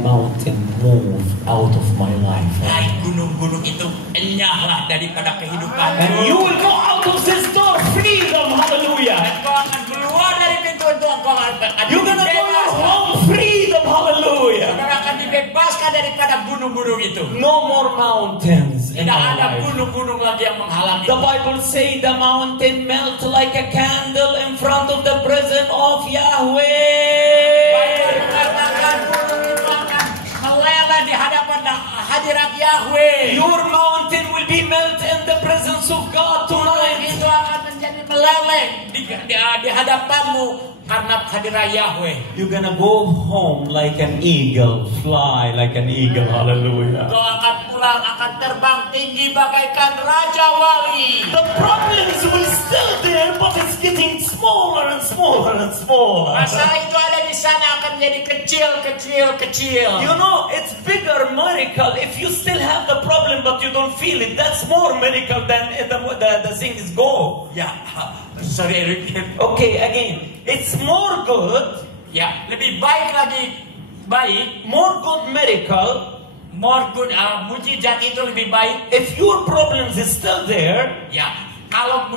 mountain, move out of my life. Hai gunung-gunung itu, enyahlah daripada kehidupan. And you will go out of this door freedom. Hallelujah. akan keluar dari pintu itu, engkau akan You're gonna go your dibebaskan. home freedom. Hallelujah. Saudara akan dibebaskan daripada gunung-gunung itu. No more mountains in Tidak our ada life. gunung-gunung lagi yang menghalangi. The Bible says the mountain melt like a candle in front of the presence of Bible Yahweh. mengatakan gunung itu akan meleleh di hadapan hadirat Yahweh. Your mountain will be melt in the presence of God Gunung tonight. itu akan menjadi meleleh di hadapanmu karena hadirat Yahweh. You're gonna go home like an eagle, fly like an eagle. Hallelujah. Kau akan pulang, akan terbang tinggi bagaikan Raja Wali. The problems will still there, but it's getting smaller and smaller and smaller. Masalah itu ada di sana akan menjadi kecil. You know, it's bigger miracle if you still have the problem but you don't feel it. That's more miracle than the thing is go. Ya, sorry Eric. Okay, again, it's more good, Ya, lebih baik lagi, more good miracle more good, mujizat itu lebih baik. if your problems is still there, Ya, kalau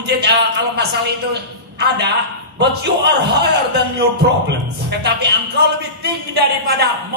kalau masalah itu ada, but you are higher than your problems. tetapi engkau lebih tinggi daripada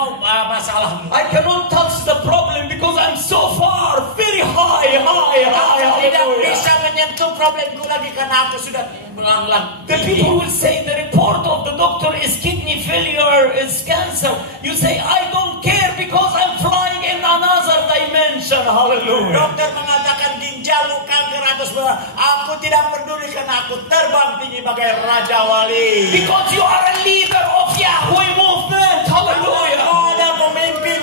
masalahmu. I cannot touch the problem because I'm so far, very high. Aku tidak Hallelujah. bisa menyentuh problemku lagi karena aku sudah melanglang The tinggi. people will say the report of the doctor is kidney failure, is cancer. You say, I don't care because I'm flying in another dimension. Hallelujah. Dokter mengatakan ginjalmu kanker atau semua. Aku tidak peduli karena aku terbang tinggi bagai Raja Wali. Because you are a leader of Yahweh movement. Hallelujah. Kau ada pemimpin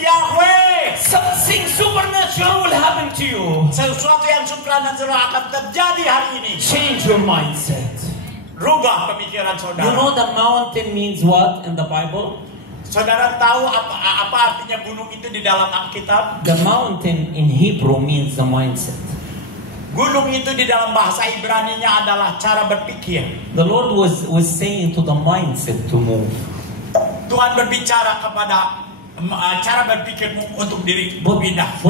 Yahweh. Something supernatural will happen to you. Sesuatu yang supranatural akan terjadi hari ini. Change your mindset. Rubah pemikiran saudara. You know the mountain means what in the Bible? Saudara tahu apa artinya gunung itu di dalam Alkitab? The mountain in Hebrew means the mindset. Gunung itu di dalam bahasa Ibrani-nya adalah cara berpikir. The Lord was saying to the mindset to move. Tuhan berbicara kepada cara berpikirmu untuk diri Put berpindah.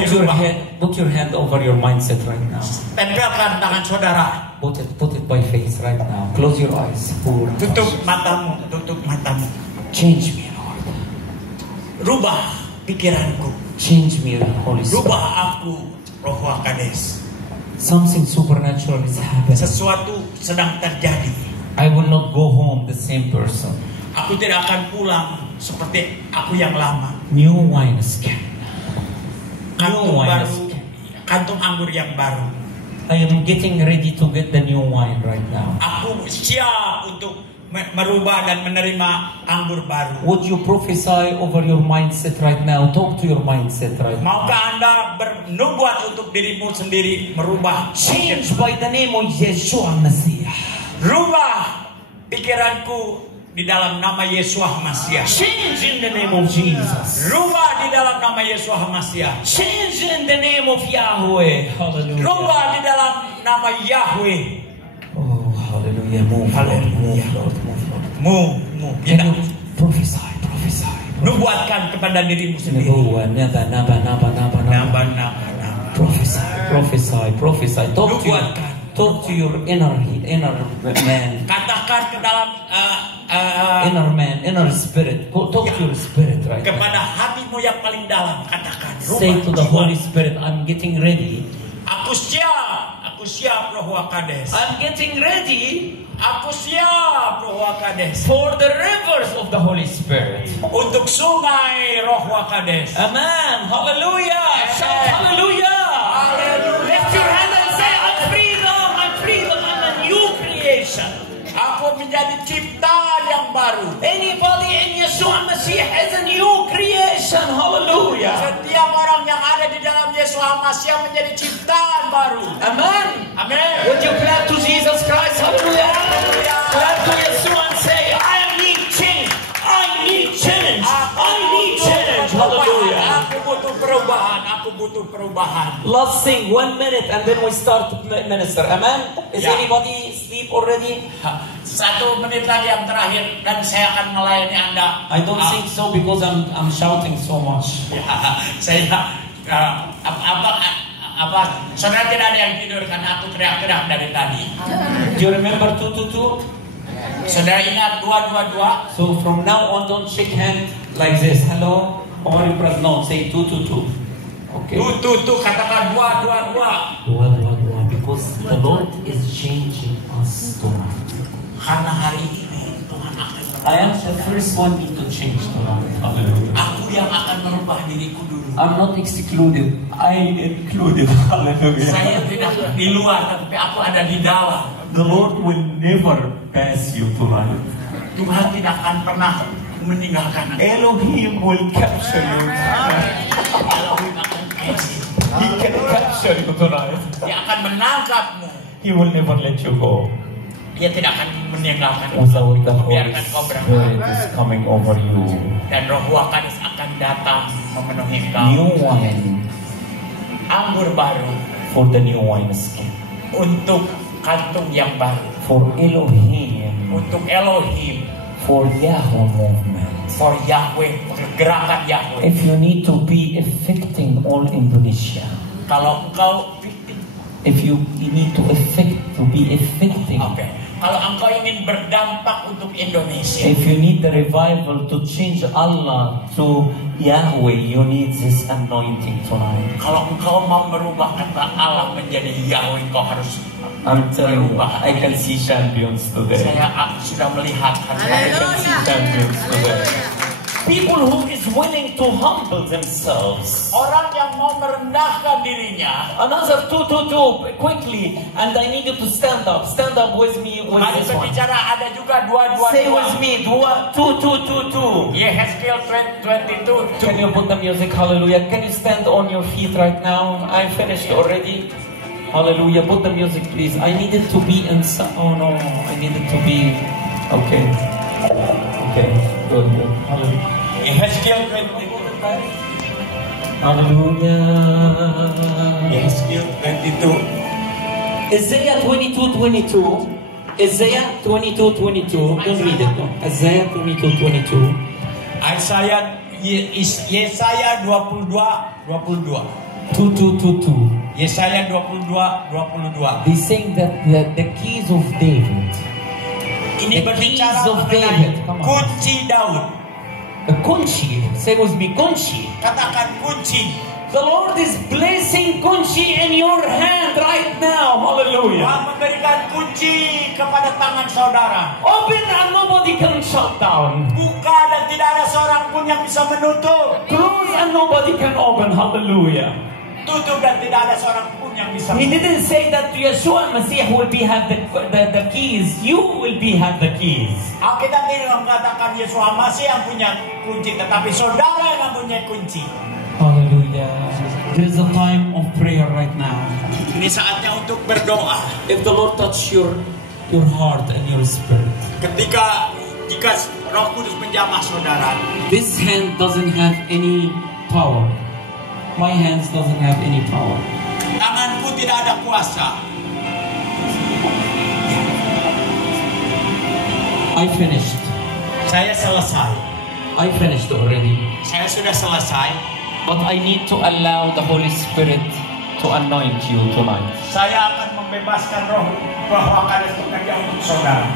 your hand over your mindset right now. Tempelkan tangan saudara. Put it by face right now. Close your eyes. Tutup matamu. Change me, Lord. Rubah pikiranku. Change me, Holy Spirit. Rubah aku, Roh Kades. Something supernatural is happening. Sesuatu sedang terjadi. I will not go home the same person. Aku tidak akan pulang seperti aku yang lama. New wine skin. Kantung New wine baru, skin. kantung anggur yang baru. I am getting ready to get the new wine right now. Aku siap untuk merubah dan menerima anggur baru. Would you prophesy over your mindset right now? Talk to your mindset right now. Maukah Anda bernubuat untuk dirimu sendiri merubah? Change by the name of Yeshua Messiah. Rubah pikiranku di dalam nama Yesus Masiah. Change in the name of Jesus. Rubah di dalam nama Yesus Masiah. Change in the name of Yahweh. Hallelujah. Rubah di dalam nama Yahweh. Oh, hallelujah. Move, Hallelujah. Lord. Move, Lord. Mu, Can pindah. you prophesy? Nubuatkan kepada dirimu sendiri. Naba. Prophesy. Talk to your inner man. Katakan ke dalam Inner man, inner spirit. Talk to your spirit right now. kepada hatimu yang paling dalam. Katakan. Say to the jiwa. Holy Spirit, I'm getting ready. Aku siap Roh Kades. I'm getting ready Aku siap Roh Kades. for the rivers of the Holy Spirit. Untuk sungai Roh Kades. Amen. Hallelujah. Shout hallelujah. Haleluya. Lift your hand and say, I'm freedom. I'm a new creation. Aku menjadi ciptaan yang baru. Anybody in Yeshua Mashiach is a new creation. Hallelujah. Setiap orang yang ada di dalam Yesus Masiah menjadi ciptaan baru. Amen. Amin. Would you clap to Jesus Christ? Hallelujah. Hallelujah. Clap to Yeshua and say, I need change. Hallelujah. Aku butuh perubahan. Last thing, 1 minute, and then we start to minister. Amen. Is Yeah. anybody asleep already? 1 menit lagi yang terakhir dan saya akan melayani Anda. I don't think so because I'm shouting so much. Saya Saudara tidak ada yang tidur karena aku teriak-teriak dari tadi. Do you remember 222? Saudara ingat 222? So from now on, don't shake hand like this. Hello, how are you, brother? No, say 222. Okay. Katakan 222. Because the Lord is changing us tonight. Karena hari ini Tuhan akan I am the first one need to change tonight. Hallelujah. Aku yang akan merubah diriku dulu. I'm not excluded. I included. Hallelujah. Saya tidak di luar, tapi aku ada di dalam. The Lord will never pass you tonight. Tuhan tidak akan pernah meninggalkan aku. Elohim will capture you. Elohim akan kasih. He can capture you tonight. Dia akan menangkapmu. He will never let you go. Dia tidak akan meninggalkan Without the Holy biarkan kau Spirit berangkat. is coming over you. Dan Roh Kudus akan datang memenuhi New kau. wine Anggur baru for the new wineskin. untuk kantung yang baru. For Elohim. Untuk Elohim. For Yahweh movement. For Yahweh, pergerakan Yahweh. If you need to be affecting all Indonesia. Kalau engkau If you need to be affecting. okay. Kalau engkau ingin berdampak untuk Indonesia, If you need the revival to change Allah to Yahweh, you need this anointing tonight. kalau engkau mau merubah kata Allah menjadi Yahweh, engkau harus. I'm telling you, I can see champions today. Saya sudah melihat Champions today. People who is willing to humble themselves. orang yang mau merendahkan dirinya. Another 222 quickly, and I need you to stand up. Stand up with me with Mari this one. berbicara, ada juga Say with 222. me, 2222. Yehezkiel 22. Can you put the music? Hallelujah. Can you stand on your feet right now? I finished already. Hallelujah. Put the music, please. I needed to be in some. Oh no, I needed to be. Okay. Okay. Good. Good. Hallelujah. Yehezkiel 22. Hallelujah. Yehezkiel 22. Isaiah 22:22. Isaiah 22:22. Don't read it. No. Isaiah 22:22. Yesaya 22:22. 2222. Yesaya 22:22. He's saying that the keys of David. Ini The berbicara keys of mengenai David. Come on. kunci Daud. The kunci. Say with me, kunci. Katakan kunci. The Lord is placing kunci in your hand right now. Hallelujah. Tuhan memberikan kunci kepada tangan saudara. Open and nobody can shut down. Buka dan tidak ada seorang pun yang bisa menutup. Close and nobody can open. Hallelujah. Tutup dan tidak ada seorang pun yang bisa He menutup. didn't say that Yeshua Masih will be have the keys. You will be have the keys. Alkitab tidak mengatakan Yesus masih yang punya kunci, tetapi saudara yang mempunyai kunci. Hallelujah. There's a time of prayer right now. Ini saatnya untuk berdoa. If the Lord touch your heart and your spirit. Jika Roh Kudus menjamah saudara, This hand doesn't have any power. My hands doesn't have any power. tanganku tidak ada kuasa. I finished. Saya selesai. I finished already. Saya sudah selesai. But I need to allow the Holy Spirit to anoint you tonight. Saya akan membebaskan Roh Kudus bekerja untuk saudara.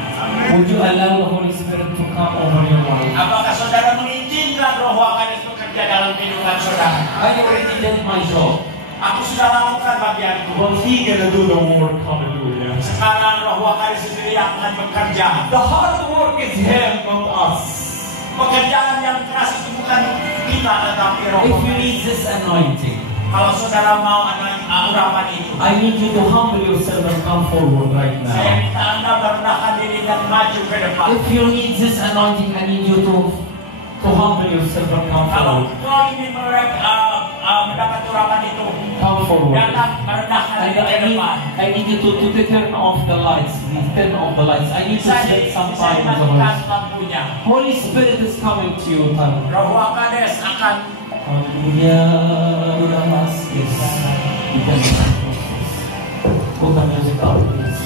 Would you allow the Holy Spirit to come over your life? Apakah saudara mengizinkan Roh Kudus bekerja dalam kehidupan saudara? I already did my job. Aku sudah lakukan bagianku. But He gonna do the work. Hallelujah. Sekarang Roh Kudus sendiri yang akan bekerja. The hard work is Him, not us. Pekerjaan yang keras itu bukan kita, tetapi Roh If you Kudus. need this anointing, Kalau saudara mau urapan itu, I need you to humble yourself and come forward right saya now. minta Anda merendahkan diri dan maju ke depan. If you need this anointing, I need you to humble yourself and come Kalau forward. kau ingin mendapat urapan itu, Come forward. datang merendahkan And diri ke depan. I need you to turn off the lights. Please turn off the lights. I need to Bisa spend some bisa time with the dimatikan Holy lampunya. Holy Spirit is coming to you. Roh Kudus akan Hallelujah. Yes. You can put the music up, please.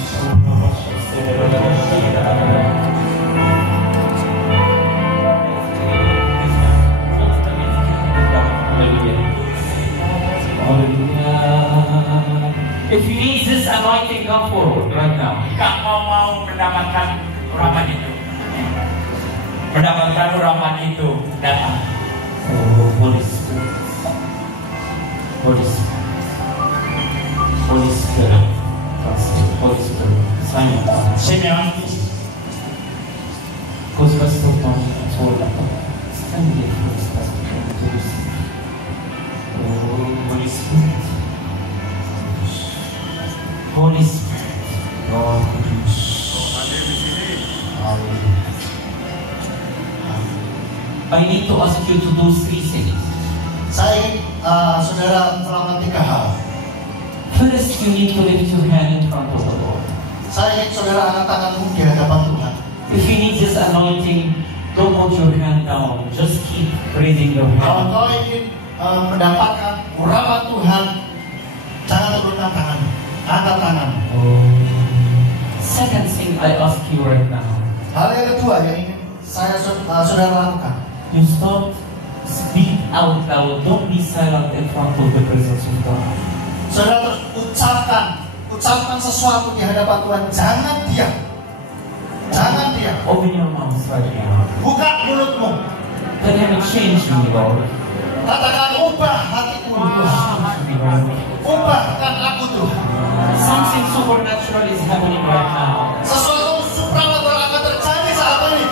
Hallelujah. Hallelujah. If you need this anointing, come forward right now. Jika mau mendapatkan urapan itu, datang. Oh, Holy Spirit. Holy Spirit. Holy Spirit. Holy Spirit. Simeon, Cause Pastor Tom told us, stand there first, Pastor Tom, to receive. Oh, Holy Spirit. Holy Spirit. Oh, I need to ask you to do 3 things. Saya saudara melakukan 3 hal. First, you need to lift your hand in front of the Lord. Saya ingin saudara angkat tanganmu di hadapan Tuhan. If you need this anointing, don't put your hand down. Just keep raising your Kalau hand. kau ingin mendapatkan urapan Tuhan, jangan turunkan tangan, angkat tangan. Second thing I ask you right now, Hal yang kedua yang ingin saya saudara lakukan, you stop, speak out loud. Don't be silent in front of the presence of God. saudara terus ucapkan sesuatu di hadapan Tuhan, jangan diam, jangan diam. Open your mouth right now. Buka mulutmu, Let Him change me, Lord. katakan ubah hatiku Tuhan, ubahkan aku Tuhan. Something supernatural is happening right now. Sesuatu supranatural akan terjadi saat ini.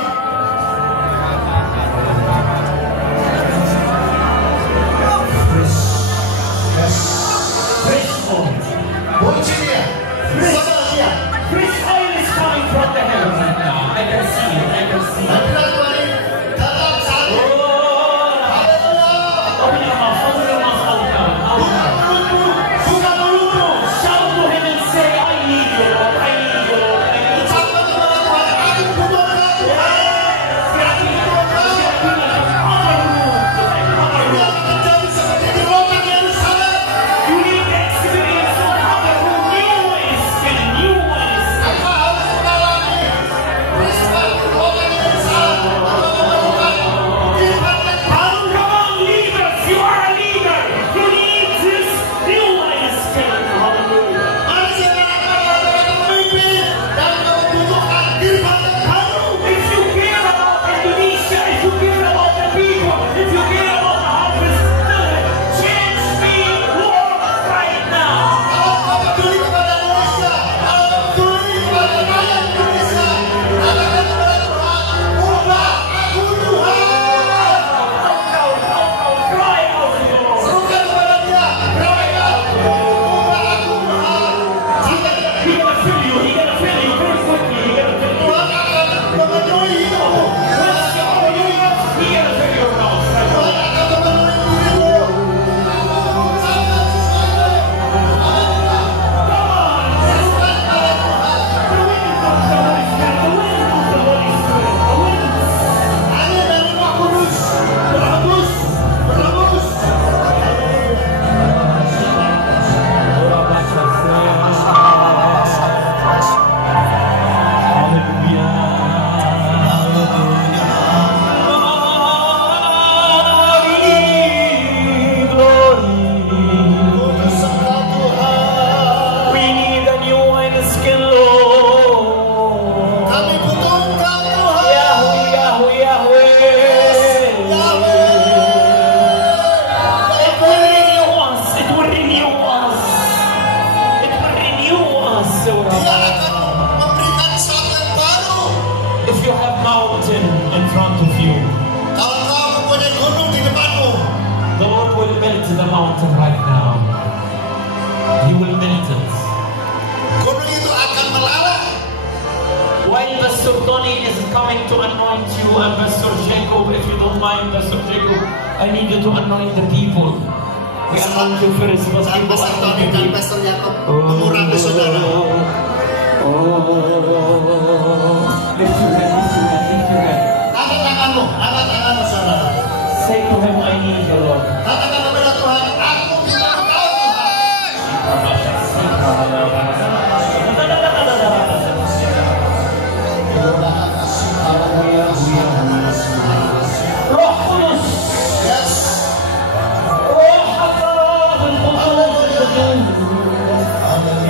Fresh oil. Puji dia, sembah dia. Fresh oil is coming from the heavens right now. I can see it. I can see it. Hadirat Tuhan ini datang saat ini. Haleluya. Open your mouth. Open your mouth out loud. Out Buka loud. mulutmu, buka mulutmu. Shout to Him and say, I need you, Lord. I need you, Lord. I need you. Ucapkan kepada Tuhan, aku butuh Tuhan. Ini akan terjadi seperti di kota Yerusalem. You need to experience the power of new ways and new ways. Apa harus mengalami peristiwa di kota Yerusalem atau memerlukan kehidupan yang baru. Come on, leaders. You are a leader. You need this new ways. Hallelujah. Mari silakan para pemimpin dan membutuhkan kehidupan yang baru. If you care about Indonesia, if you care about the people, if you care about the harvest, change me, Lord, right now. Kalau kau peduli kepada Indonesia, kalau kau peduli kepada rakyat Indonesia, katakan kepada Tuhan, ubah aku Tuhan. Cry out, Lord. Serukan kepada dia, mereka ubah aku Tuhan. He gonna fill you. He gonna fill you very quickly. He gonna fill you. Tuhan akan memenuhi hidupmu. Tuhan akan memenuhi hidupmu. He gonna fill your mouth. Right now. Tuhan akan memenuhi dirimu. Ucapkan sesuatu. Serukan kepada Tuhan. Angin dari Roh Kudus berhembus, berhembus. Kudus Engkau Tuhan. We need a new wineskin, Lord. Kami butuh Engkau Tuhan. Yahweh, Yahweh, Yahweh. Yahweh. It will renew us. It will renew us. It will renew us. Dia akan memberikan sesuatu yang baru. If you have mountain in front of you, Kalau kau mempunyai gunung di depanmu, the Lord will melt the mountain right now. He will melt it. gunung itu akan meleleh. While Pastor Tony is coming to anoint you and Pastor Jacob, if you don't mind, Pastor Jacob, I need you to anoint the people. We anoint you first, but Saat you will Pastor anoint Tony the dan people. Pastor Yakob mengurapi saudara. Lift your hand, lift your hand, lift your hand. Angkat tanganmu saudara. Say to him, I need you, Lord. Katakan kepada Tuhan, aku butuh Engkau Tuhan. Roh Kudus, Yes. Roh Allah, القدوس. Haleluya.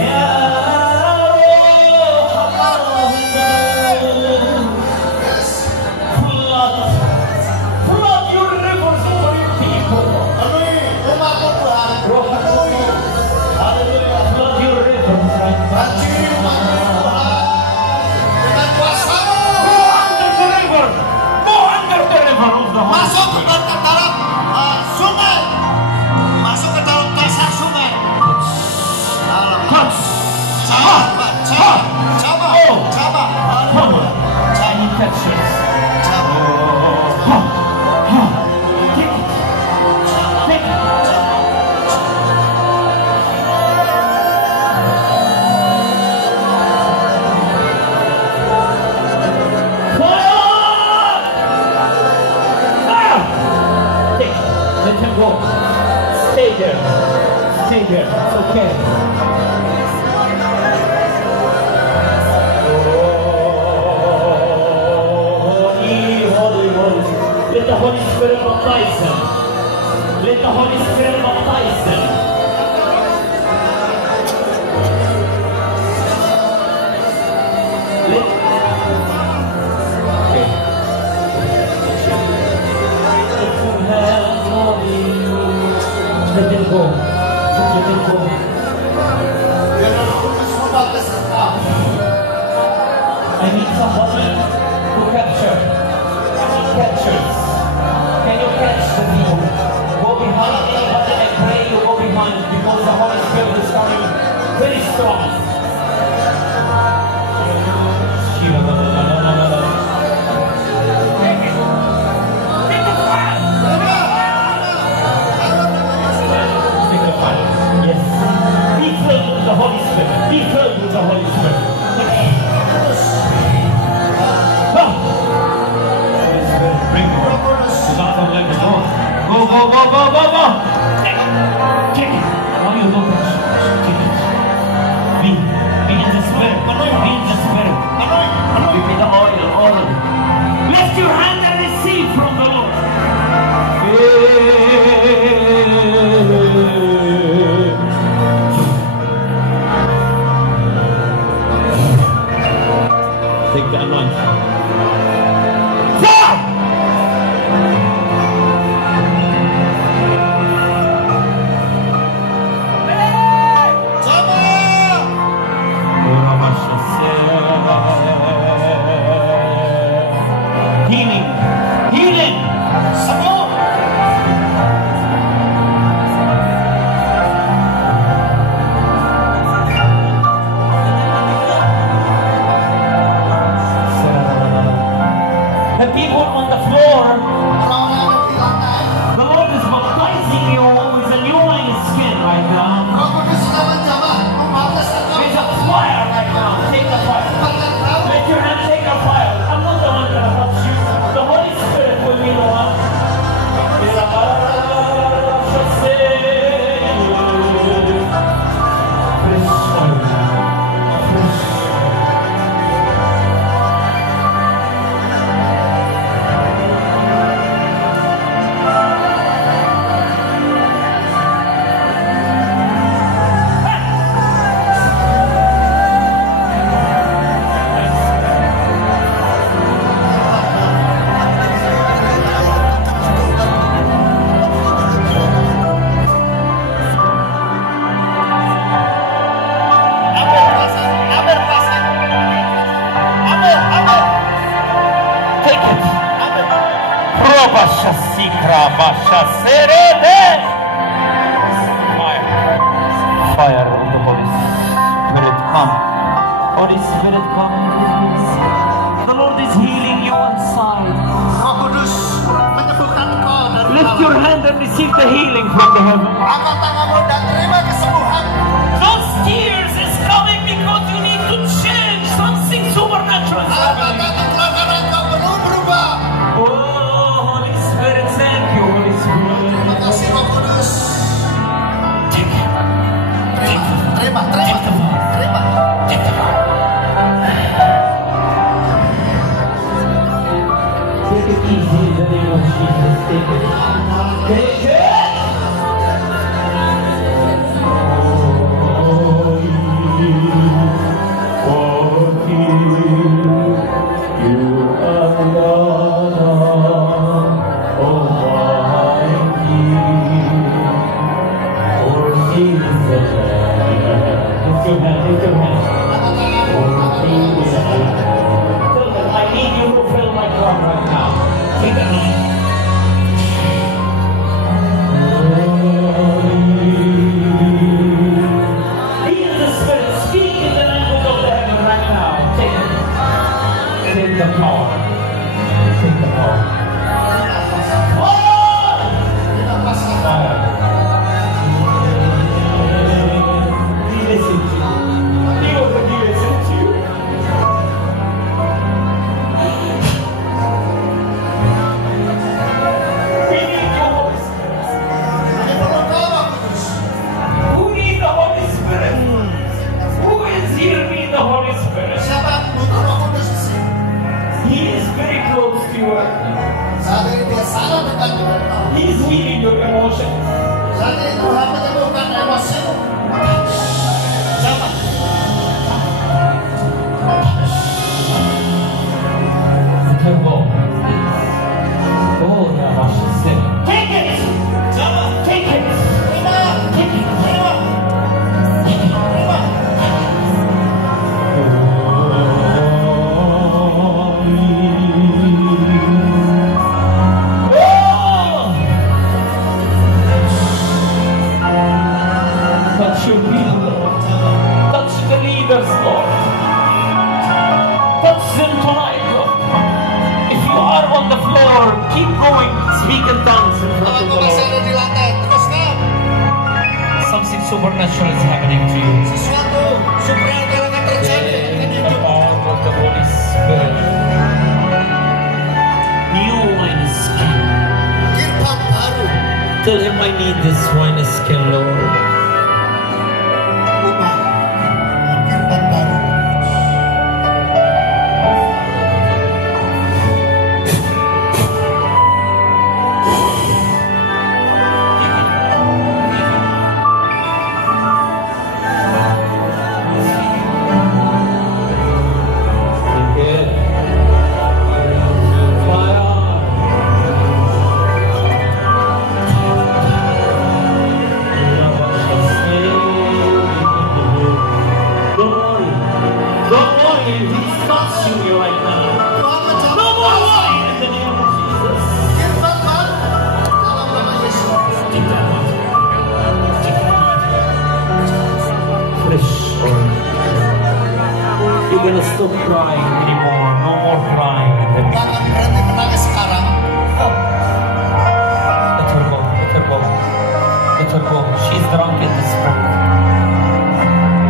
stay there. It's okay. Let the Holy Spirit baptize them. Let the Holy Spirit baptize them. Let them go. Let them go. I need somebody to capture. Catchers. Can you catch the people? Go behind anybody and pray. You go behind because the Holy Spirit is coming very strong. The Holy Spirit. Be filled with the Holy Spirit. Holy Spirit, bring me. Not to let me go. Go, go, go, go, go, go. Take it. Now you look at it. Take it. Be in the Spirit. Be in the Spirit. Give me the oil. Lift your hand and receive from the Lord. Take the anointing. Healing. The people on the floor, the Lord is baptizing you with a new wine skin right now. There's a fire right now. Take the fire. Let your hand take the fire. I'm not the one that helps you. The Holy Spirit will be the one. Fire of the Holy Spirit come. Holy Spirit come. The Lord is healing you inside. Lift your hand and receive the healing from the heaven. Those tears is coming because you need to change something supernatural. Holy Spirit, thank you, Holy Spirit. Take it easy in the name of Jesus. Take it. Take it. I need you to fill my cup right now. Take it. Be in the Spirit. Speak in the language of the heaven right now. Take it. Take the power. Take the power. Fire. Listen to you. Touch your people, Lord. Touch the leaders, Lord. Touch them tonight, Lord. If you are on the floor, keep going. Speak in tongues in front of the Kalau masih Lord. ada di lantai, teruskan. Something supernatural is happening to you. Sesuatu supernatural akan terjadi dengan The hidup. power of the Holy Spirit. New wine skin. Kirpan baru. Tell him I need this wine skin, Lord. Ubah. Kirpan baru. Don't worry, he's touching you right now. Tuhan menjawab. No more wine in the name of Jesus. Kirpan baru. Dalam nama Yesus. Take that one. Fresh oil. You're gonna stop crying anymore. No more crying. Jangan berhenti menangis sekarang. Let her go. Let her go. Let her go. She's drunk in the spirit.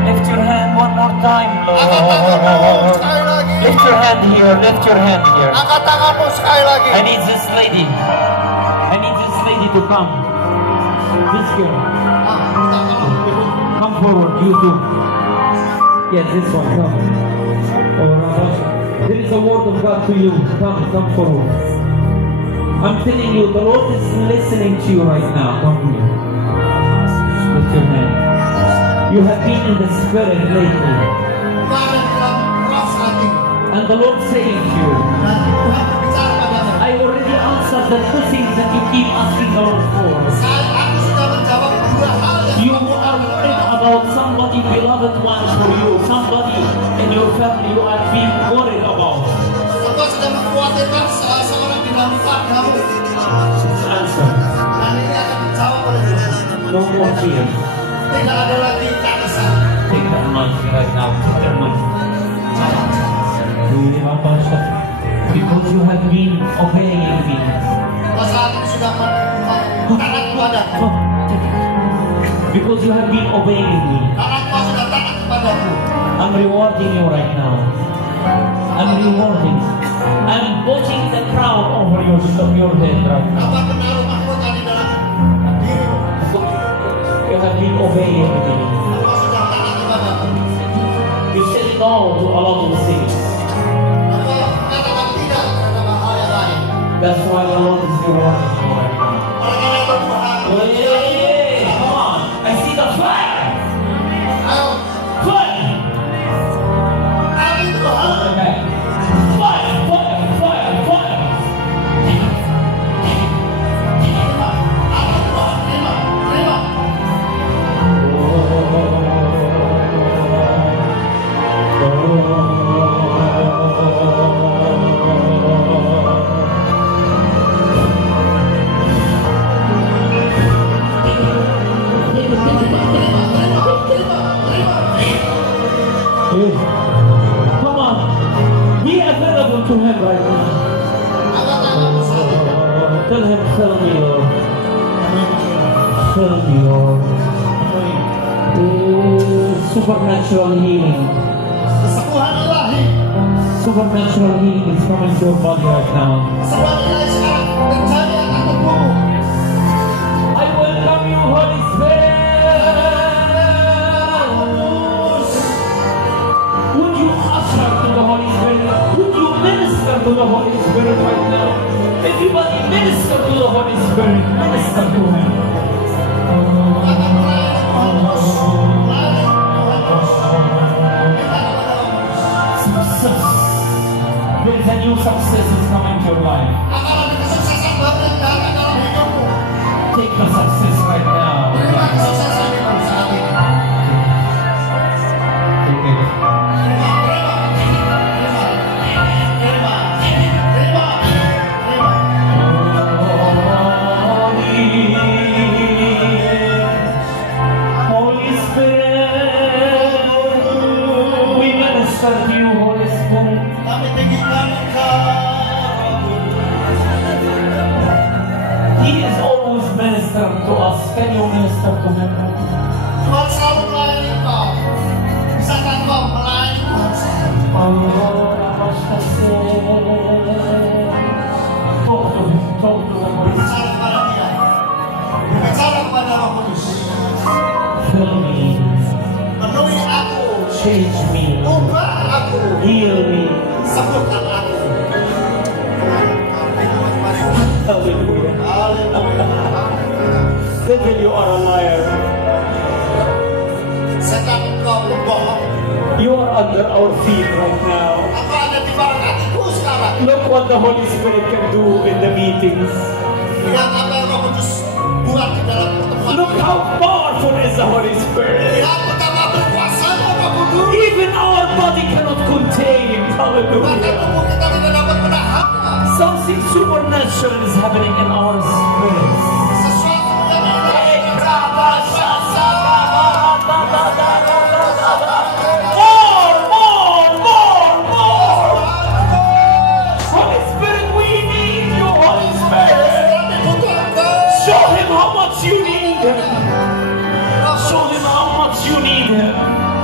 Lift your hand one more time, Angkat tanganmu Lord. sekali lagi. Lift your hand here. Lift your hand here. Angkat tanganmu sekali lagi. I need this lady. I need this lady to come. This girl. Come forward, you too. Yes, this one, come. Oh, Rabash. There is a word of God to you. Come forward. I'm telling you, the Lord is listening to you right now. Come here. Lift your hand. You have been in the spirit lately. Tuhan dalam roh saat ini. And the Lord saying to you, Dan Tuhan berbicara padamu. I already answered the two things that you keep asking the Lord for. Saat aku sudah menjawab dua hal yang You are worried about somebody beloved one for you. Somebody in your family you are being worried about. Engkau sudah mengkhawatirkan seorang di dalam keluargamu. It's answered. Dan ini akan dijawab oleh Tuhan. No more tears. Tidak ada lagi tangisan. Take that money right now. Take that money. Because you have been obeying me. Kau saat ini sudah taat kepadaku. Because you have been obeying me. Karena kau sudah taat kepadaku. I'm rewarding you right now. I'm rewarding. I'm putting the crown over your head right now. Apa menaruh mahkota di dalam dirimu. You have been obeying me. Kau sudah taat kepadaku. You said no to a lot of things. Kau katakan tidak terhadap hal yang lain. That's why the Lord is rewarding you right now. Oleh karena itu Tuhan. Oh, yeah. Come on. I see the fire. Ayo. Fire. Amin Tuhan. Okay. Fire, fire, fire, fire. Terima. Amin Tuhan. Terima. Terima. Come on. Be available to him right now. Angkat tanganmu saat ini. Tell him, fill me, Lord. Fill me, Lord. Supernatural healing. Kesembuhan ilahi. Supernatural healing is coming to your body right now. Kesembuhan ilahi sekarang terjadi akan tubuhmu. I welcome you, Holy Spirit. Would you usher to the Holy Spirit? Would you minister to the Holy Spirit right now? Everybody minister to the Holy Spirit. Minister to him. Akan melayani Tuhan terus. Melayani Tuhan terus. Minta kepada Allah. Success. There is a new success is coming to your life. Akan ada kesuksesan baru yang datang dalam hidupmu. Take the success right now. Terima kesuksesan itu saat ini. Take it. Terima, terima, terima, terima, terima, terima. Holy Spirit. worship you, Holy Spirit. Kami tinggikan Engkau, Roh Kudus. He is always ministering to us. Can you minister to him? Tuhan selalu melayani Engkau. Bisakah Engkau melayani Tuhan selalu? Oh, talk to him. Talk to him. Berbicara kepada Dia. Berbicara kepada Roh Kudus. Fill me. Penuhi aku. Change me. Ubah aku. Heal me. Sembuhkan aku. Hallelujah. Haleluya. Devil, you are a liar. Setan engkau berbohong. You are under our feet right now. Aku ada di bawah kakiku sekarang. Look what the Holy Spirit can do in the meetings. Lihat apa yang Roh Kudus buat di dalam pertemuan. Look how powerful is the Holy Spirit. Lihat betapa berkuasanya Roh Kudus. Even our body cannot contain. Bahkan Hallelujah. tubuh kita tidak dapat menahannya. Something supernatural is happening in our spirits. Sesuatu yang ilahi. More. Holy Spirit, we need you, Holy Spirit. Kami butuh Engkau. Show him how much you need him. Show him how much you need him.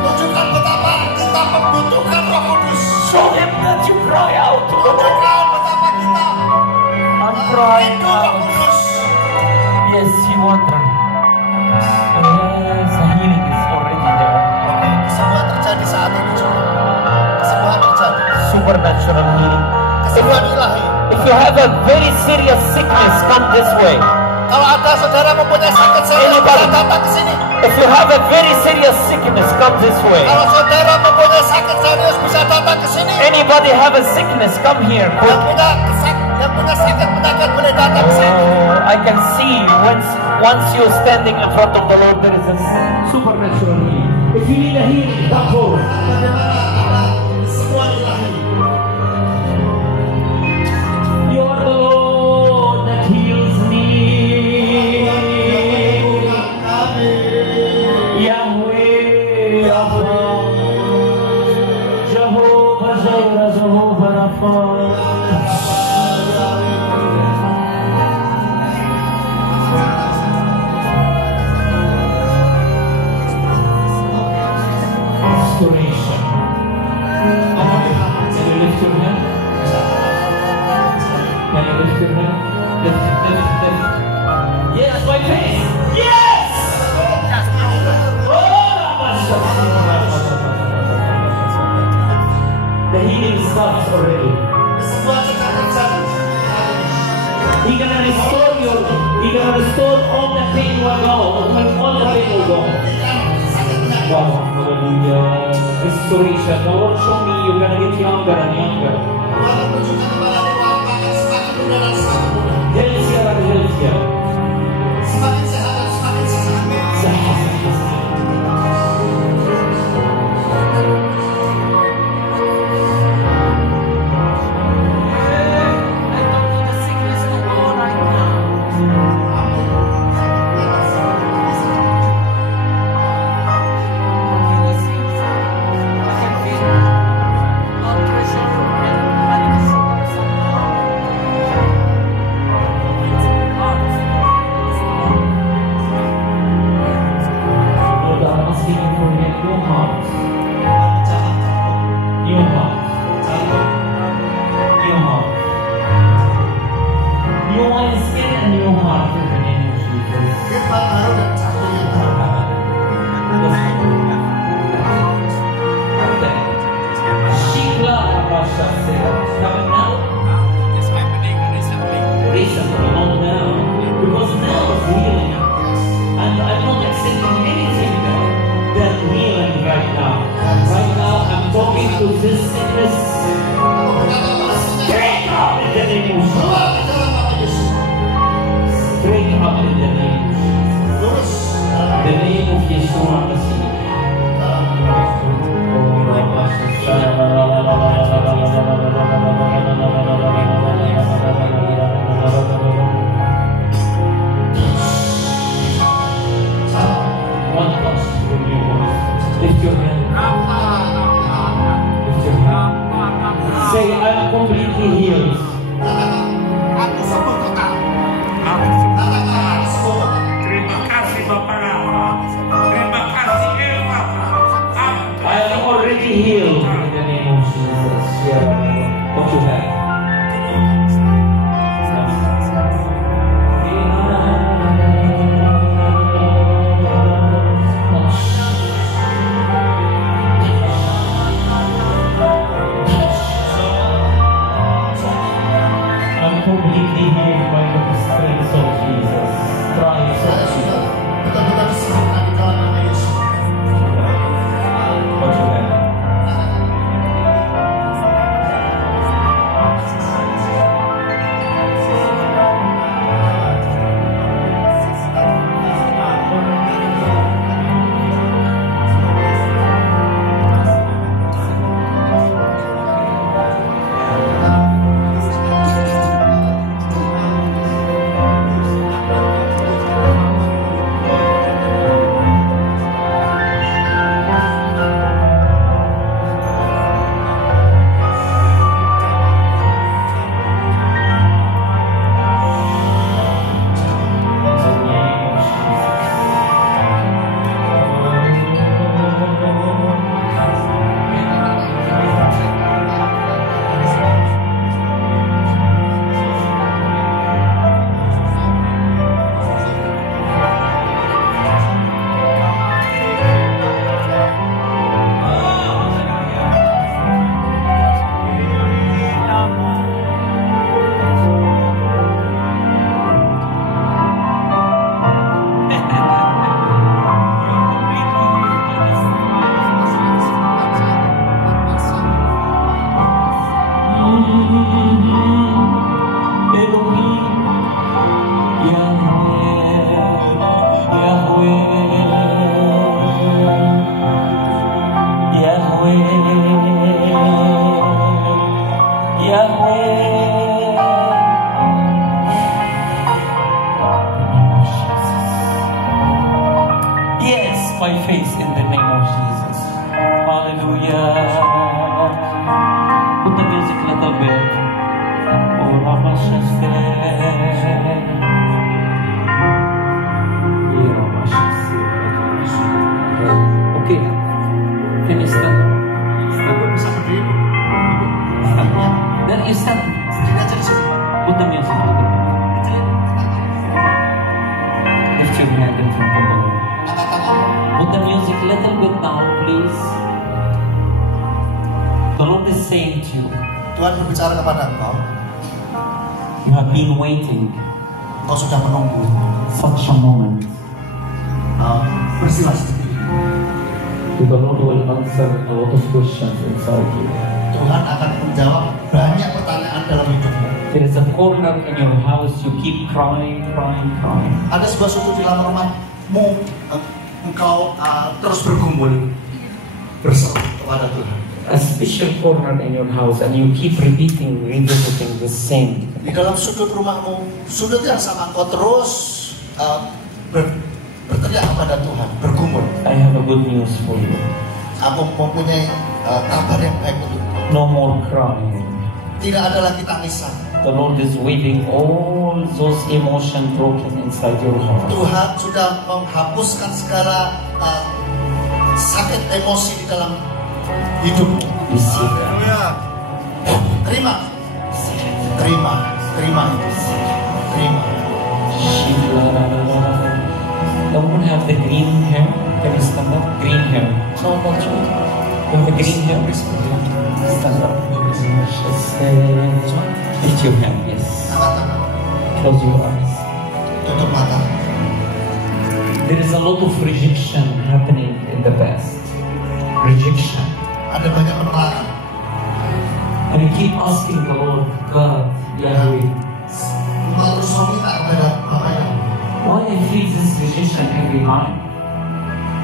Tunjukkan betapa kita membutuhkan Roh Kudus. Show him that you cry out to the Lord. Tunjukkan betapa kita I'm crying rindu Roh out. Kudus. Yes, you want her. Yes, the healing is already there. Kesembuhan terjadi saat ini juga. Kesembuhan terjadi. Supernatural healing. Kesembuhan ilahi. If you have a very serious sickness, come this way. Kalau ada saudara mempunyai sakit serius, Anybody? bisa datang ke sini. If you have a very serious sickness, come this way. Kalau saudara mempunyai sakit serius, bisa datang ke sini. Anybody have a sickness, come here. Yang punya sakit penyakit boleh datang ke sini. Oh, I can see once you're standing in front of the Lord, there is a supernatural healing. If you need a healing, come forward. Bagaimana semua ilahi. You are the Lord that heals me. Yahweh, Yahweh, Jehovah Jireh, Jehovah Rapha. Restoration. Can you lift your hand? Can you lift your hand? Lift. Yes, my face. Yes! The healing starts already. Kesembuhan sedang terjadi. He gonna restore all the pain will go. All the pain will go. Wow, hallelujah. Restoration. The Lord show me you're gonna get younger and younger. Tuhan menunjukkan kepada Dewa akan semakin muda dan semakin muda. Healthier and healthier. Semakin sehat dan semakin sehat. Sehat. Lord, I'm asking you for new heart. New heart. New heart. New wineskin and new heart in the name of Jesus. Firman baru dan cahaya yang baru. Shikla Rabasha said, coming now. Recently, not now. Because now is healing. And I'm not accepting anything than healing right now. Right now, I'm talking to this sickness. Straight up in the name of Jesus. Keluar di dalam nama Yesus. Straight up in the name of Jesus. Lurus. The name of Yeshua Mashiach. One touch from your voice. Lift your hand. If Say, I'm completely healed. Aku sembuh total. Aku sembuh. Katakan aku sembuh total. Terima kasih Bapak Rafa. Terima kasih Eva. I am already healed in the name of Jesus. Yeah. What you have? I'm completely healed by the strength of Jesus. Stripes of Saya Jesus. sudah betul-betul disembuhkan di dalam nama Yesus. What you have? Yes, my face in the name of Jesus. Hallelujah. Put the music a little bit. Oh, Ramashashe. Okay. Can you stand? Aku bisa berdiri. Stand. Then you stand. Berdiri aja di sini. Put the music a little bit. Lift your hand in front of the Lord. Angkat tanganmu. Put the music a little bit down, please. The Lord is saying to you, Tuhan berbicara kepada engkau. you have been waiting Engkau sudah menunggu. such a moment. Peristiwa seperti ini. The Lord will answer a lot of questions inside you. Tuhan akan menjawab banyak pertanyaan dalam hidupmu. There is a corner in your house, you keep crying. Ada sebuah sudut di dalam rumahmu, engkau terus bergumul berseru kepada Tuhan. A special corner in your house and you keep revisiting the same. Di dalam sudut rumahmu, sudut yang sama, engkau terus berteriak kepada Tuhan, bergumul. I have a good news for you. Aku mempunyai kabar yang baik untuk engkau. No more crying. Tidak ada lagi tangisan. The Lord is waving all those emotions broken inside your heart. Tuhan sudah menghapuskan segala sakit emosi di dalam hidupmu. Receive that. Terima, terima, terima, terima. The woman have the green hair. Can you stand up? Green hair. No, not you. You have the green hair. Stand up. Lift your hand, yes. Angkat tangan, Close your eyes. tutup mata. There is a lot of rejection happening in the past. Rejection. Ada banyak penolakan. And you keep asking the Lord, God, Yahweh, Engkau terus meminta kepada Bapa yang why I feel this rejection every time?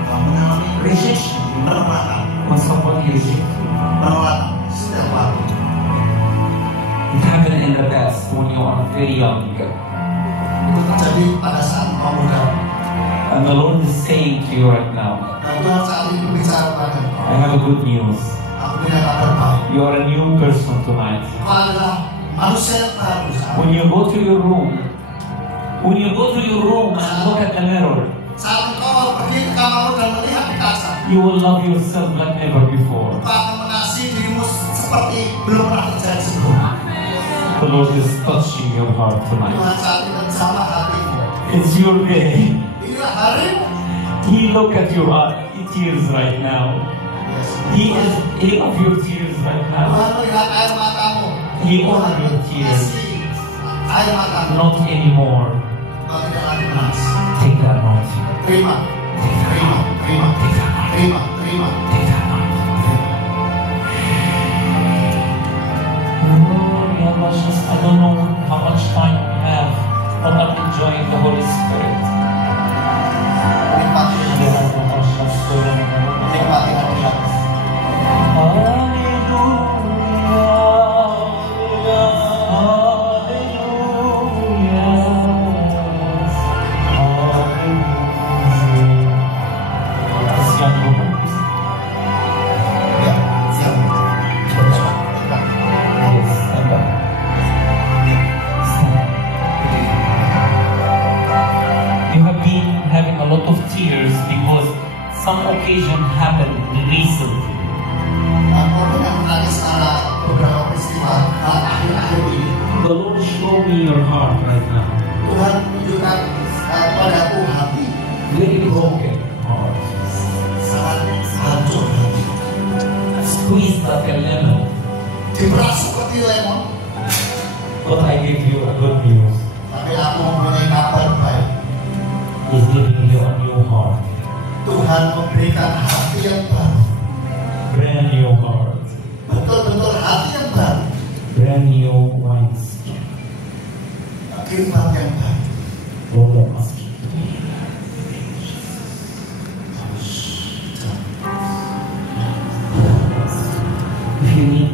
mengalami Rejection. penolakan, When somebody rejects you. penolakan setiap waktu. It happened in the past when you are very young. Itu terjadi pada saat engkau muda. And the Lord is saying to you right now, Dan Tuhan saat ini berbicara kepada engkau. I have a good news. Aku punya kabar baik. You are a new person tonight. Kau adalah manusia yang baru. When you go to your room and look at the mirror, Saat engkau pergi ke kamarmu dan melihat di kaca, you will love yourself like never before. engkau akan mengasihi dirimu seperti belum pernah terjadi sebelumnya. The Lord is touching your heart tonight. Tuhan saat ini menjamah hatimu. It's your day. Inilah harimu. He look at your tears right now. He love your tears right now. Tuhan melihat air matamu. He honor your tears. Kasih air matamu. Not anymore. Kau tidak lagi menangis. Take that anointing. Terima, terima, terima, terima, terima. Take that anointing. Lord, I don't know how much time we have, but I'm enjoying the Holy Spirit. Nikmati, nikmati hadirat. Some occasion happened recently. Aku tidak menangis karena beberapa peristiwa akhir-akhir ini. The Lord show me your heart right now. Tuhan menunjukkan padaku hati Very broken heart. sangat hancur hati. Squeezed like a lemon. Diperas seperti lemon. But I give you a good news. Tapi aku mempunyai kabar baik. He's giving you a new heart. Tuhan memberikan hati yang baru. Brand new heart. Betul-betul hati yang baru. Brand new wineskin. Kiriman yang baru. Lord, I'm asking you. If you need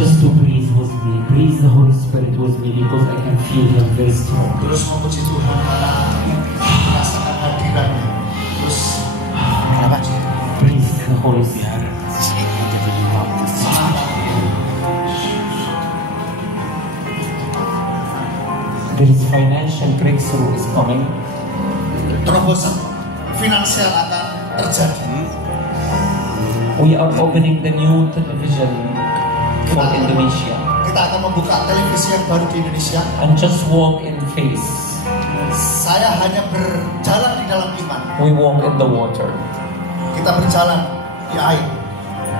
just to breathe with me, breathe the Holy Spirit with me because I can feel Him very strong. Terus memuji Tuhan karena merasakan hadirannya. Terus Breathe the Holy Spirit. There is financial breakthrough is coming. terobosan finansial akan terjadi. We are opening the new television for Indonesia. Kita akan membuka televisi yang baru di Indonesia. And just walk in faith. Saya hanya berjalan di dalam iman. We walk in the water. Kita berjalan di air.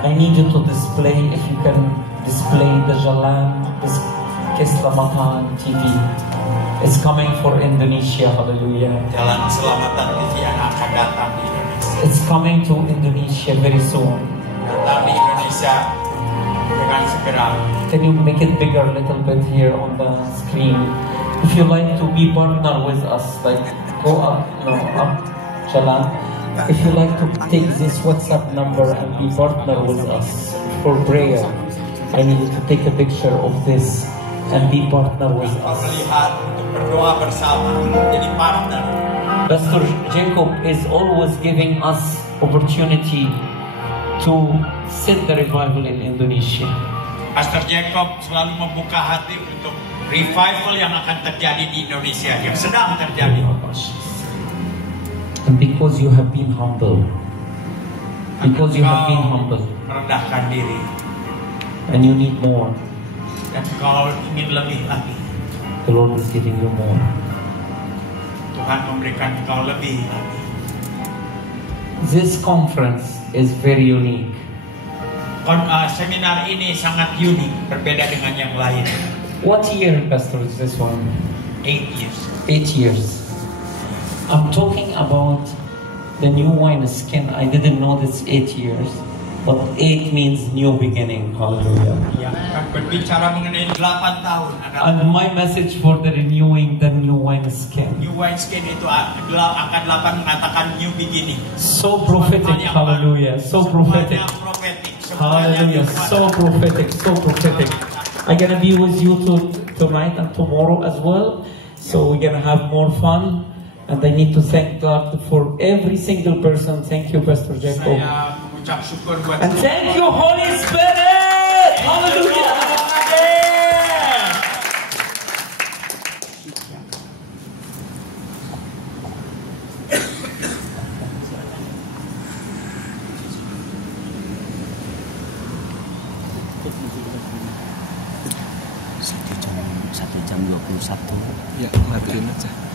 I need you to display, if you can display the Jalan, this Keselamatan TV. It's coming for Indonesia, hallelujah. Jalan Keselamatan TV yang akan datang di Indonesia. It's coming to Indonesia very soon. Datang di Indonesia dengan segera. Can you make it bigger a little bit here on the screen? If you like to be partner with us, like go up, up, Jalan. If you like to take this WhatsApp number and be partner with us for prayer, I need you to take a picture of this and be partner with us. Melihat untuk berdoa bersama, jadi partner. Pastor Jacob is always giving us opportunity to send the revival in Indonesia. Pastor Jacob selalu membuka hati untuk revival yang akan terjadi di Indonesia, yang sedang terjadi. And because you have been humble, because you have been humble, merendahkan diri, and you need more, dan kau ingin lebih lagi, the Lord is giving you more. Tuhan memberikan kau lebih lagi. This conference is very unique. Seminar ini sangat unik, berbeda dengan yang lain. What year, Pastor, is this one? 8 years. 8 years. I'm talking about the new wine skin. I didn't know this 8 years, but 8 means new beginning. Hallelujah. Ya, akan berbicara mengenai 8 tahun. And my message for the renewing the new wine skin. New wine skin itu akan 8 mengatakan new beginning. So prophetic. Hallelujah. So prophetic. Hallelujah. So prophetic. So prophetic. I'm gonna be with you tonight and tomorrow as well. So we're gonna have more fun. And I need to thank God for every single person. Thank you, Pastor Jacob. Saya mengucap syukur buat And thank you, Holy Spirit. Hallelujah. Satu jam 21. Ya, matiin aja.